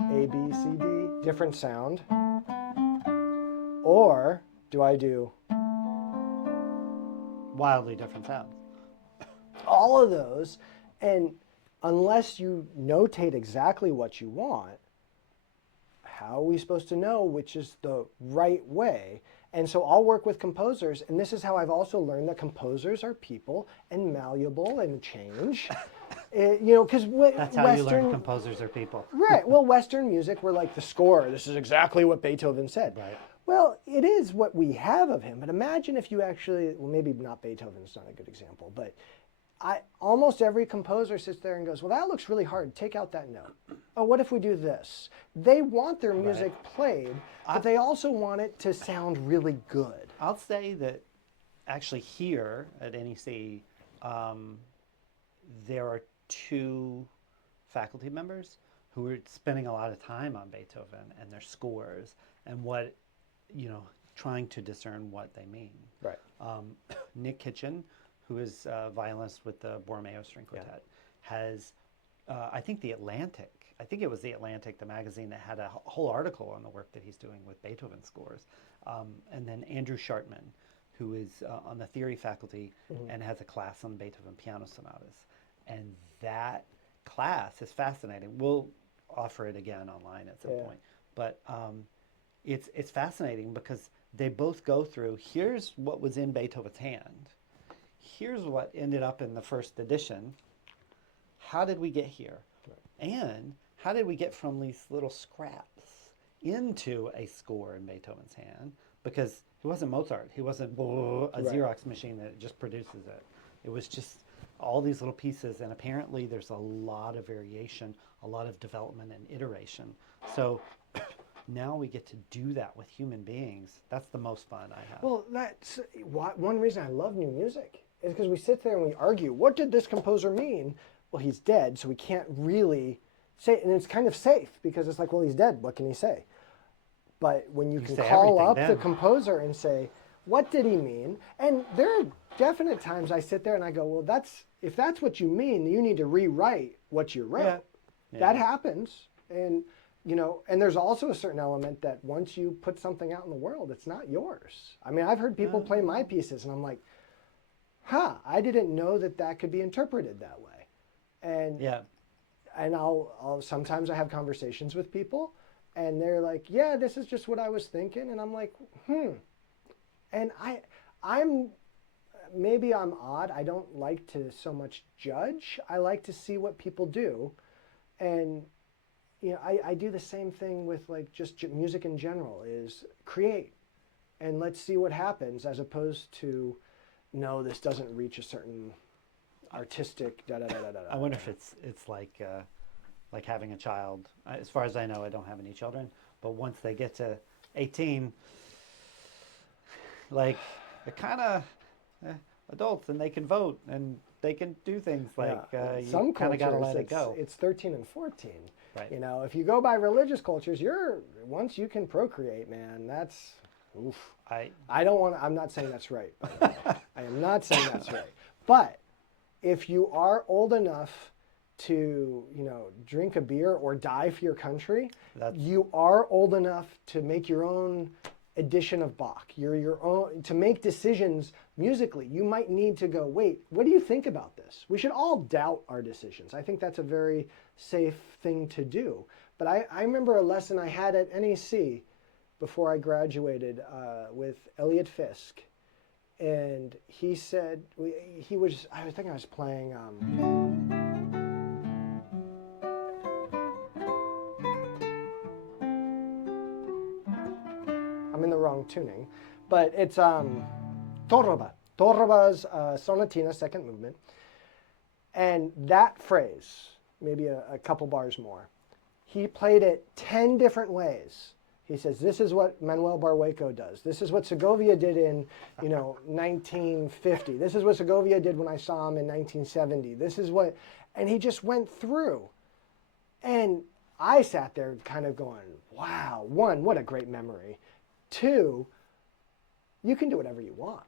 A, B, C, D, different sound. Or do I do Wildly different sounds. all of those? And unless you notate exactly what you want, how are we supposed to know which is the right way? And so I'll work with composers, and this is how I've also learned that composers are people and malleable and change. Because That's how you learn composers are people. Right. Well, Western music, we're like the score. This is exactly what Beethoven said. Right. Well, it is what we have of him. But imagine if you actually, well, maybe not Beethoven's not a good example, but almost every composer sits there and goes, well, that looks really hard. Take out that note. Oh, what if we do this? They want their music played, but they also want it to sound really good. I'll say that actually here at NEC, there are 2 faculty members who are spending a lot of time on Beethoven and their scores and trying to discern what they mean. Right. Nick Kitchen, who is a violinist with the Borromeo String Quartet, has, I think it was The Atlantic, the magazine, that had a whole article on the work that he's doing with Beethoven scores. And then Andrew Shartman, who is on the theory faculty and has a class on Beethoven piano sonatas. And that class is fascinating. We'll offer it again online at some Yeah. point. But it's fascinating because they both go through. Here's what was in Beethoven's hand. Here's what ended up in the first edition. How did we get here? And how did we get from these little scraps into a score in Beethoven's hand? Because he wasn't Mozart. He wasn't a Right. Xerox machine that just produces it. It was just all these little pieces. And apparently there's a lot of variation, a lot of development and iteration. So now we get to do that with human beings. That's the most fun I have. Well, that's one reason I love new music is because we sit there and we argue, what did this composer mean? Well, he's dead, so we can't really say, and it's kind of safe because it's like, well, he's dead, what can he say? But when you can say call everything up the then. composer and say, what did he mean? And there are definite times I sit there and I go, well, if that's what you mean, you need to rewrite what you wrote. Yeah. That happens. And, and there's also a certain element that once you put something out in the world, it's not yours. I mean, I've heard people play my pieces and I'm like, I didn't know that could be interpreted that way. And I'll sometimes I have conversations with people and they're like, yeah, this is just what I was thinking. And I'm like, And maybe I'm odd. I don't like to so much judge. I like to see what people do. And, I do the same thing with like just music in general is create and let's see what happens as opposed to, no, this doesn't reach a certain artistic I wonder if it's like having a child. As far as I know, I don't have any children. But once they get to 18, like they're kind of adults and they can vote and they can do things like some you kind of got to cultures, let it go. it's 13 and 14. Right. If you go by religious cultures, once you can procreate, man, that's oof. I don't want. I'm not saying that's right. I am not saying that's right. But if you are old enough to, drink a beer or die for your country, you are old enough to make your own edition of Bach. You're your own to make decisions musically. You might need to go, wait, what do you think about this? We should all doubt our decisions. I think that's a very safe thing to do. But I remember a lesson I had at NEC before I graduated with Elliot Fisk. And he said, I think I was playing, I'm in the wrong tuning, but it's Torroba. Torroba's Sonatina, second movement. And that phrase, maybe a couple bars more, he played it 10 different ways. He says, this is what Manuel Barrueco does. This is what Segovia did in, 1950. This is what Segovia did when I saw him in 1970. This is what, and he just went through. And I sat there kind of going, wow, one, what a great memory. Two, you can do whatever you want.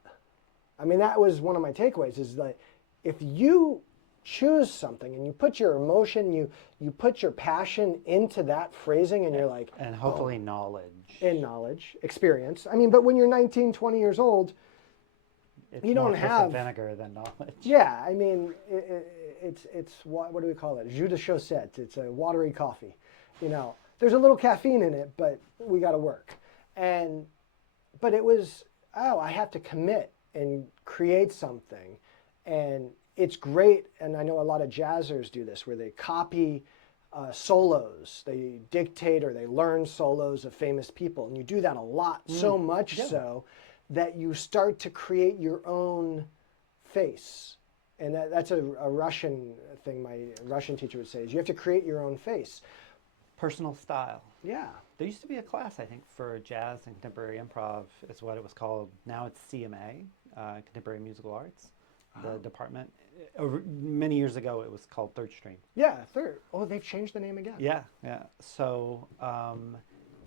I mean, that was one of my takeaways is that if you choose something and you put your emotion, you put your passion into that phrasing and you're like... And hopefully knowledge. And knowledge, experience. I mean, but when you're 19, 20 years old, you don't have... vinegar than knowledge. Yeah, I mean, it's what do we call it? Jus de chaussette. It's a watery coffee. There's a little caffeine in it, but we got to work. But it was, I have to commit and create something. And it's great, and I know a lot of jazzers do this, where they copy solos. They dictate or they learn solos of famous people. And you do that a lot, so much so that you start to create your own face. And that's a Russian thing my Russian teacher would say, is you have to create your own face. Personal style. Yeah. There used to be a class, I think, for jazz and contemporary improv, is what it was called. Now it's CMA, Contemporary Musical Arts, the department. Many years ago, it was called Third Stream. Yeah, Third. Oh, they've changed the name again. Yeah. So...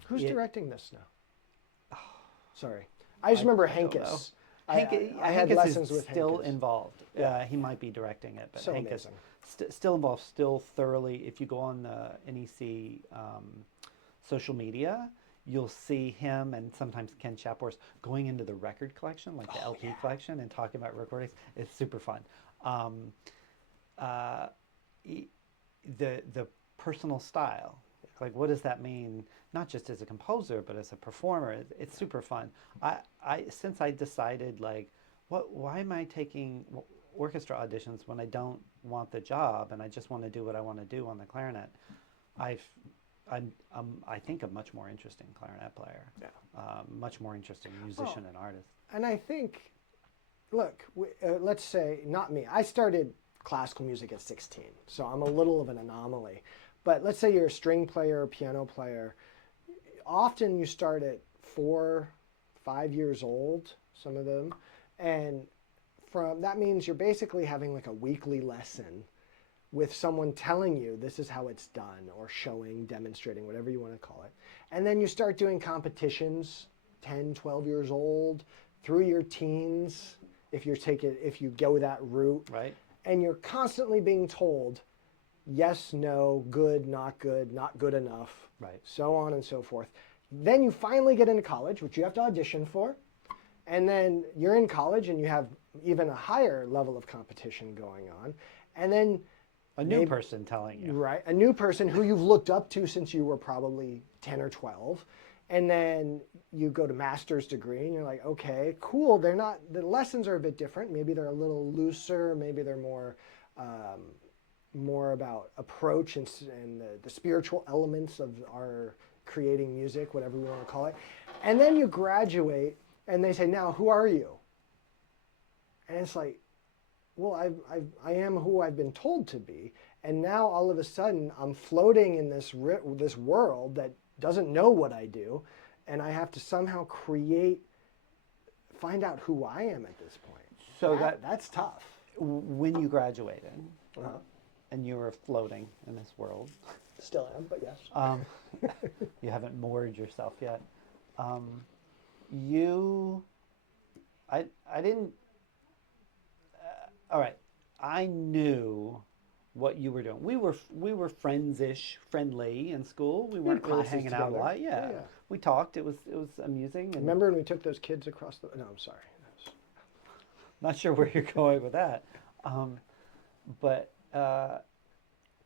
who's directing this now? Sorry. I just remember Hankus. I had Hankus lessons is with still Hankus. involved. Yeah. He might be directing it, but So Hankus amazing. Still involved, still thoroughly. If you go on the NEC social media, you'll see him and sometimes Ken Chaphorst going into the record collection, like the LP collection, and talking about recordings. It's super fun. The personal style, Like, what does that mean? Not just as a composer, but as a performer. It's super fun. Since I decided, like, why am I taking orchestra auditions when I don't want the job and I just want to do what I want to do on the clarinet? I've, I think a much more interesting clarinet player. Yeah. Much more interesting musician and artist. And I think, look, let's say, not me. I started classical music at 16, so I'm a little of an anomaly. But let's say you're a string player or piano player. Often you start at 4, 5 years old, some of them. And that means you're basically having like a weekly lesson with someone telling you this is how it's done, or showing, demonstrating, whatever you want to call it. And then you start doing competitions 10, 12 years old, through your teens, if you go that route. Right. And you're constantly being told yes, no, good, not good enough, Right. so on and so forth. Then you finally get into college, which you have to audition for. And then you're in college and you have even a higher level of competition going on. And then A new person telling you. right, a new person who you've looked up to since you were probably 10 or 12. And then you go to master's degree and you're like, okay, cool. The lessons are a bit different. Maybe they're a little looser. Maybe they're more about approach and the spiritual elements of our creating music, whatever we want to call it. And then you graduate and they say, now, who are you? And it's like, well, I am who I've been told to be. And now all of a sudden I'm floating in this world that doesn't know what I do. And I have to somehow find out who I am at this point. So that's tough. when you graduated Uh-huh. and you were floating in this world, Still am, but yes. you haven't moored yourself yet. I didn't. All right, I knew what you were doing. We were friendly in school. We weren't really classes hanging out a together. lot. Yeah. Yeah. We talked. It was amusing. And Remember when we took those kids across the... No, I'm sorry. not sure where you're going with that. But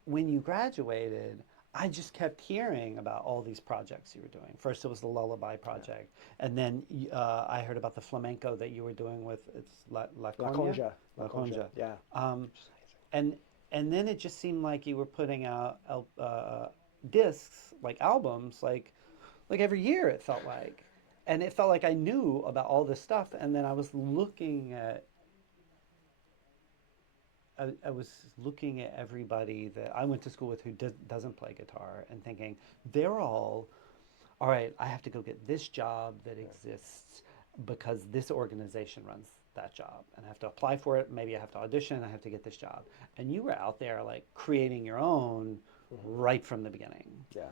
when you graduated, I just kept hearing about all these projects you were doing. First, it was the Lullaby project, and then I heard about the flamenco that you were doing with La Conja. La Conja, yeah. And then it just seemed like you were putting out discs, like albums, like every year. It felt like, and it felt like I knew about all this stuff. And then I was looking at. I was looking at everybody that I went to school with who doesn't play guitar and thinking, they're all right, I have to go get this job that exists because this organization runs that job. And I have to apply for it. Maybe I have to audition. I have to get this job. And you were out there like creating your own right from the beginning. Yeah.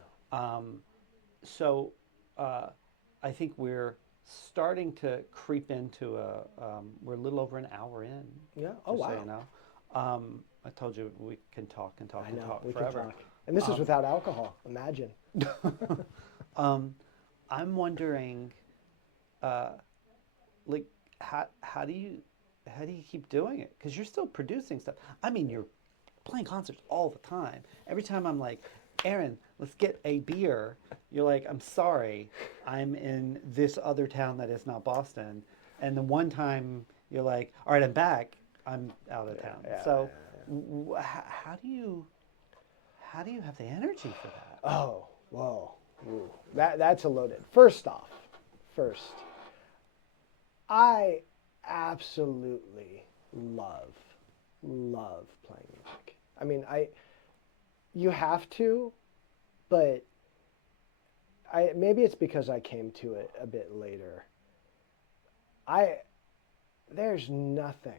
So I think we're starting to creep into we're a little over an hour in. Yeah. Oh, just so wow. you know. I told you we can talk and talk I and know, talk we forever. can talk. And this is without alcohol. Imagine. I'm wondering, like, how do you keep doing it? Because you're still producing stuff. I mean, you're playing concerts all the time. Every time I'm like, Aaron, let's get a beer. You're like, I'm sorry, I'm in this other town that is not Boston. And the one time you're like, all right, I'm back. I'm out of town. So, how do you have the energy for that? Oh, whoa. Ooh. That's a loaded. First, I absolutely love playing music. I mean, you have to, but maybe it's because I came to it a bit later. There's nothing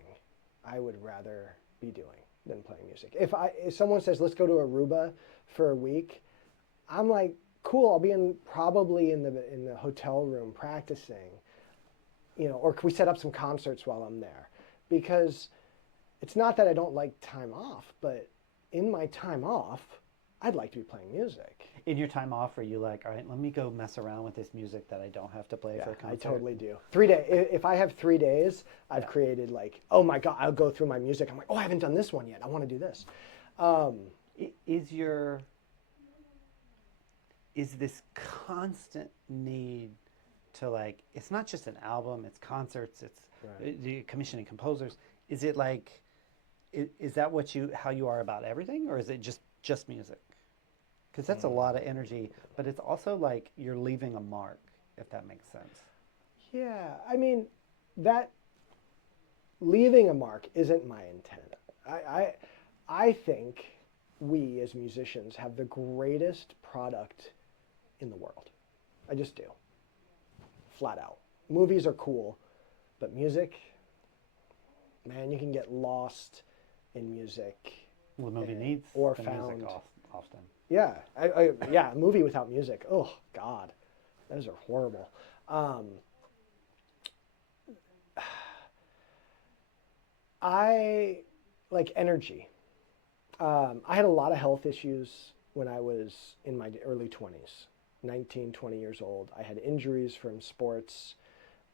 I would rather be doing than playing music. If someone says, let's go to Aruba for a week, I'm like, cool, I'll be probably in the hotel room practicing, or can we set up some concerts while I'm there? Because it's not that I don't like time off, but in my time off, I'd like to be playing music. In your time off, are you like, all right, let me go mess around with this music that I don't have to play for a concert? I totally do. 3 days. If I have 3 days, I've created like, oh my God, I'll go through my music. I'm like, oh, I haven't done this one yet. I want to do this. is this constant need to like, it's not just an album, it's concerts, it's the commissioning composers. Is it like, is that how you are about everything, or is it just music? Because that's a lot of energy, but it's also like you're leaving a mark, if that makes sense. Yeah, I mean, that leaving a mark isn't my intent. I think we as musicians have the greatest product in the world. I just do. Flat out. Movies are cool, but music, man, you can get lost in music. Well, the movie needs or the found music often. Yeah, yeah, a movie without music. Oh God, those are horrible. I like energy. I had a lot of health issues when I was in my early 20s, 19, 20 years old. I had injuries from sports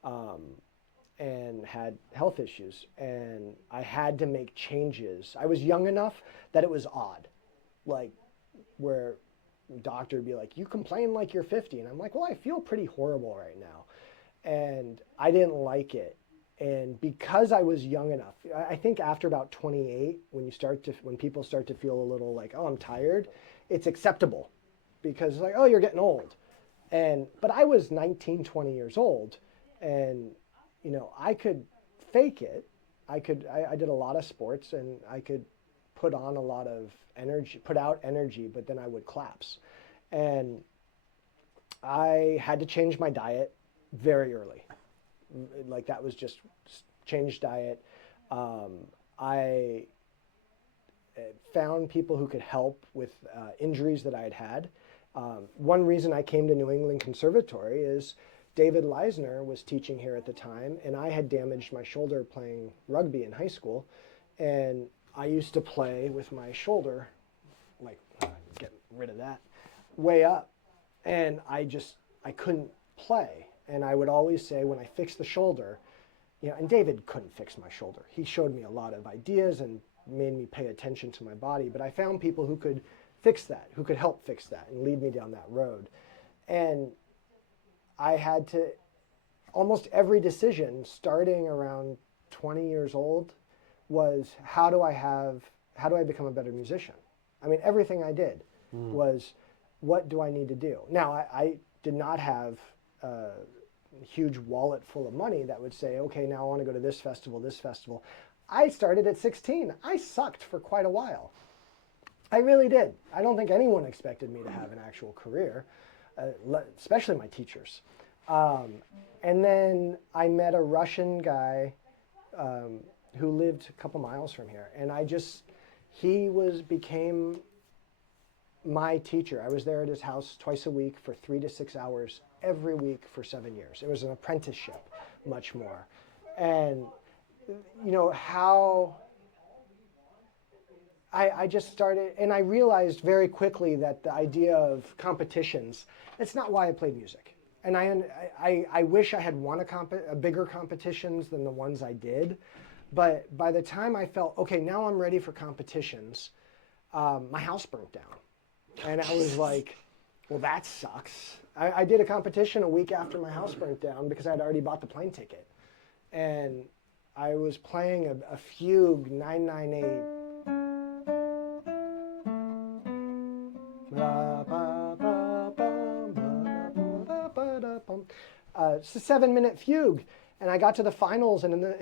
and had health issues. And I had to make changes. I was young enough that it was odd. Like, where the doctor would be like, you complain like you're 50. And I'm like, well, I feel pretty horrible right now. And I didn't like it. And because I was young enough, I think after about 28, when people start to feel a little like, oh, I'm tired, it's acceptable because it's like, oh, you're getting old. But I was 19, 20 years old, and I could fake it. I did a lot of sports, and I could put on a lot of energy, put out energy, but then I would collapse. And I had to change my diet very early. Like, that was just change diet. I found people who could help with injuries that I had had. One reason I came to New England Conservatory is David Leisner was teaching here at the time, and I had damaged my shoulder playing rugby in high school. And I used to play with my shoulder, like, get rid of that, way up. And I couldn't play. And I would always say, when I fix the shoulder, and David couldn't fix my shoulder. He showed me a lot of ideas and made me pay attention to my body. But I found people who could fix that, who could help fix that and lead me down that road. And I had to, almost every decision starting around 20 years old was, how do I become a better musician? I mean, everything I did was, what do I need to do? Now, I did not have a huge wallet full of money that would say, okay, now I want to go to this festival, this festival. I started at 16. I sucked for quite a while. I really did. I don't think anyone expected me to have an actual career, especially my teachers. And then I met a Russian guy who lived a couple miles from here. And he became my teacher. I was there at his house twice a week for 3 to 6 hours every week for 7 years. It was an apprenticeship, much more. And how I just started, and I realized very quickly that the idea of competitions, it's not why I played music. And I wish I had won a bigger competitions than the ones I did. But by the time I felt, okay, now I'm ready for competitions, my house burnt down. And I was like, well, that sucks. I did a competition a week after my house burnt down because I'd already bought the plane ticket. And I was playing a fugue 998. It's a 7-minute fugue. And I got to the finals, and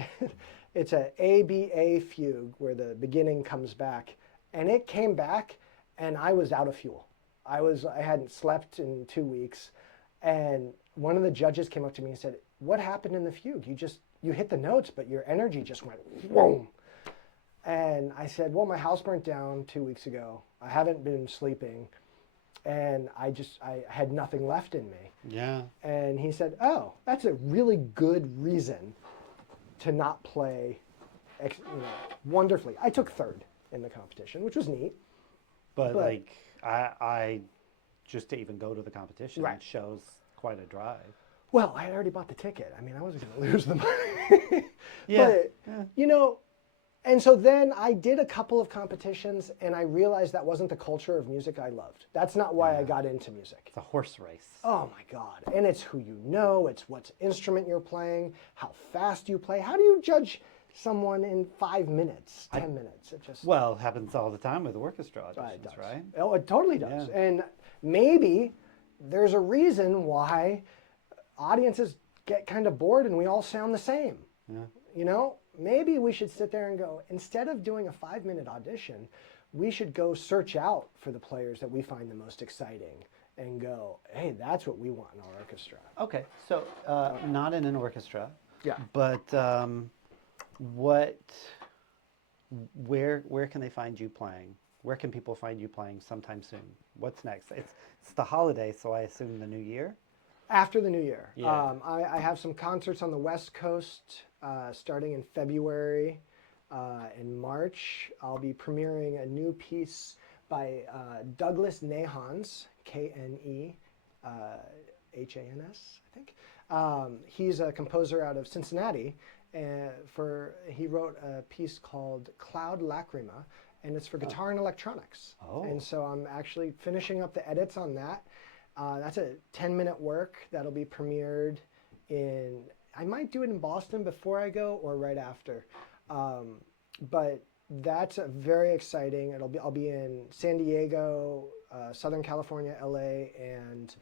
it's an ABA fugue where the beginning comes back. And it came back, and I was out of fuel. I hadn't slept in 2 weeks, and one of the judges came up to me and said, "What happened in the fugue? You hit the notes, but your energy just went whoom." And I said, "Well, my house burnt down 2 weeks ago. I haven't been sleeping, and I had nothing left in me." Yeah. And he said, "Oh, that's a really good reason to not play wonderfully." I took third in the competition, which was neat. But like, I just to even go to the competition, Right. It shows quite a drive. Well, I had already bought the ticket. I mean, I wasn't going to lose the money. Yeah. But, And so then I did a couple of competitions, and I realized that wasn't the culture of music I loved. That's not why I got into music. It's a horse race. Oh my God. And it's who you know, it's what instrument you're playing, how fast you play. How do you judge someone in 5 minutes, 10 minutes? It just Well, it happens all the time with orchestra it auditions, does. right? Oh, it totally does. Yeah. And maybe there's a reason why audiences get kind of bored and we all sound the same. Yeah. You know, maybe we should sit there and go, instead of doing a 5-minute audition, we should go search out for the players that we find the most exciting and go, hey, that's what we want in our orchestra. Okay, so not in an orchestra. Yeah. But where can they find you playing? Where can people find you playing sometime soon? What's next? It's the holiday, so I assume the new year? After the new year. Yeah. I have some concerts on the West Coast starting in February. In March, I'll be premiering a new piece by Douglas Nehans, Knehans, I think. He's a composer out of Cincinnati. He wrote a piece called Cloud Lacrima, and it's for guitar and electronics. Oh. And so I'm actually finishing up the edits on that. That's a 10-minute work that'll be premiered I might do it in Boston before I go or right after. But that's very exciting. I'll be in San Diego, Southern California, LA, and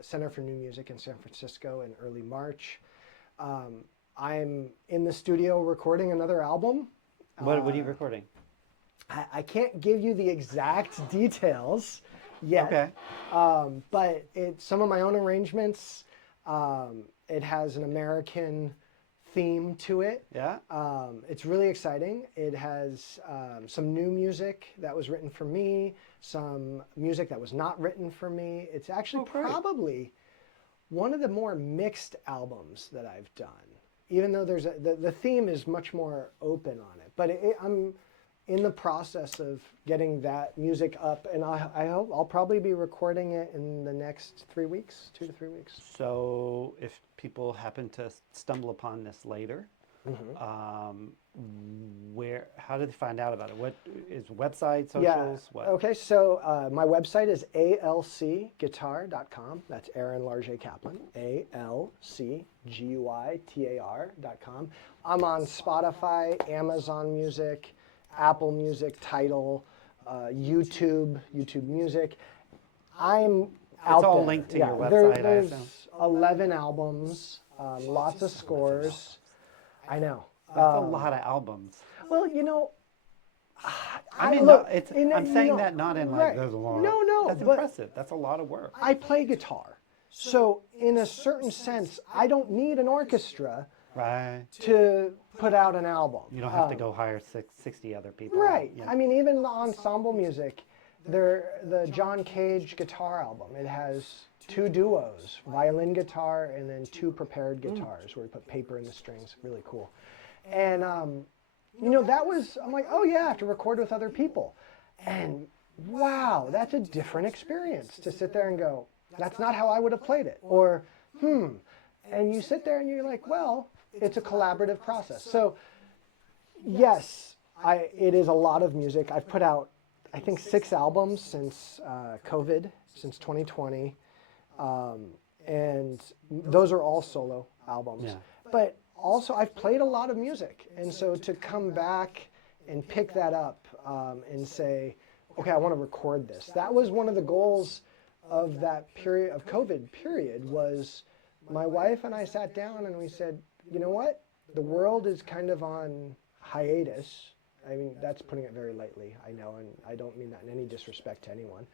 Center for New Music in San Francisco in early March. I'm in the studio recording another album. What are you recording? I can't give you the exact details yet. Okay. But it's some of my own arrangements. It has an American theme to it. Yeah. It's really exciting. It has some new music that was written for me, some music that was not written for me. It's actually probably one of the more mixed albums that I've done, even though the theme is much more open on it. But I'm in the process of getting that music up, and I hope I'll probably be recording it in the next 3 weeks, 2 to 3 weeks. So if people happen to stumble upon this later, how do they find out about it? What is website, socials? Yeah. What? Okay, so my website is alcguitar.com. That's Aaron Larget-Caplan, ALCGUITAR.com. I'm on Spotify, Amazon Music, Apple Music, Tidal, YouTube Music. I'm out It's all there. linked to your website, I There's assume. 11 albums, lots of scores. I know. That's a lot of albums. Well, you know, I mean, look, I'm saying that not in like, right. there's a lot. No, That's but impressive. That's a lot of work. I play guitar. So in a certain sense, I don't need an orchestra Right. to put out an album. You don't have to go hire 60 other people. Right. Yeah. I mean, even the ensemble music, the John Cage guitar album, it has 2 duos, violin guitar and then 2 prepared guitars where we put paper in the strings. Really cool. And, you know, I'm like, oh yeah, I have to record with other people. And wow, that's a different experience to sit there and go, that's not how I would have played it. Or, and you sit there and you're like, well, it's a collaborative process. So yes, it is a lot of music. I've put out, I think, 6 albums since COVID, since 2020. And those are all solo albums. Yeah. But also I've played a lot of music. And so to come back and pick that up and say, okay, I want to record this. That was one of the goals of that period of COVID period was my wife and I sat down and we said, you know what? The world is kind of on hiatus. I mean, that's putting it very lightly, I know, and I don't mean that in any disrespect to anyone.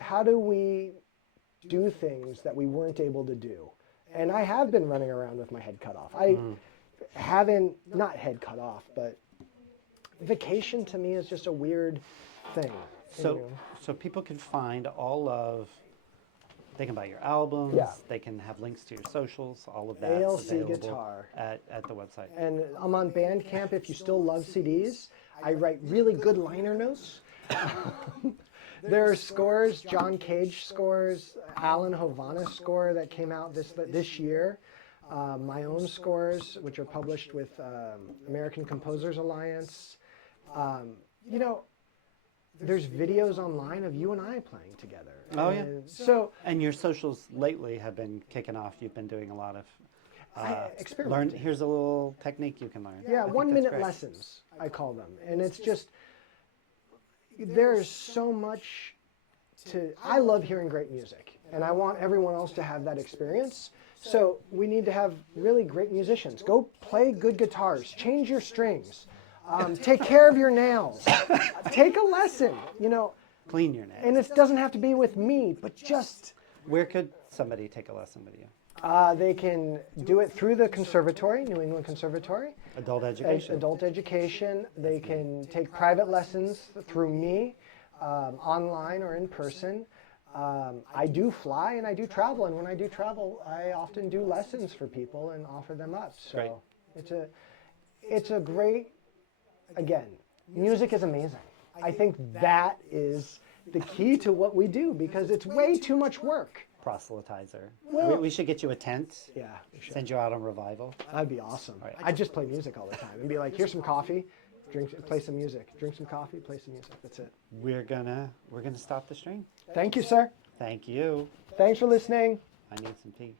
How do we do things that we weren't able to do? And I have been running around with my head cut off. I haven't, not head cut off, but vacation to me is just a weird thing. So people can find they can buy your albums, Yeah. they can have links to your socials, all of that ALC available Guitar. at the website. And I'm on Bandcamp if you still love CDs. I write really good liner notes. There are scores, John Cage scores, Alan Hovhaness score that came out this year. my own scores, which are published with American Composers Alliance. You know, there's videos online of you and I playing together. Oh, yeah. So And your socials lately have been kicking off. You've been doing a lot of experimenting. Here's a little technique you can learn. yeah, I think 1 that's minute great. lessons, I call them. And it's just, there's so much I love hearing great music, and I want everyone else to have that experience. So we need to have really great musicians. Go play good guitars, change your strings, take care of your nails, take a lesson, you know, Clean your nails. and it doesn't have to be with me, but just, Where could somebody take a lesson with you? they can do it through the conservatory, New England Conservatory. Adult education. Adult education. They can take private lessons through me, online or in person. I do fly and I do travel, and when I do travel, I often do lessons for people and offer them up. So Great. it's a great, again, music is amazing. I think that is the key to what we do, because it's way too much work. Proselytizer. Well- we should get you a tent. Yeah, we should. Send you out on revival. That'd be awesome. right. I'd just play music all the time and be like, here's some coffee, play some music. Drink some coffee, play some music. That's it. We're gonna stop the stream. Thank you, sir. Thank you. Thanks for listening. I need some tea.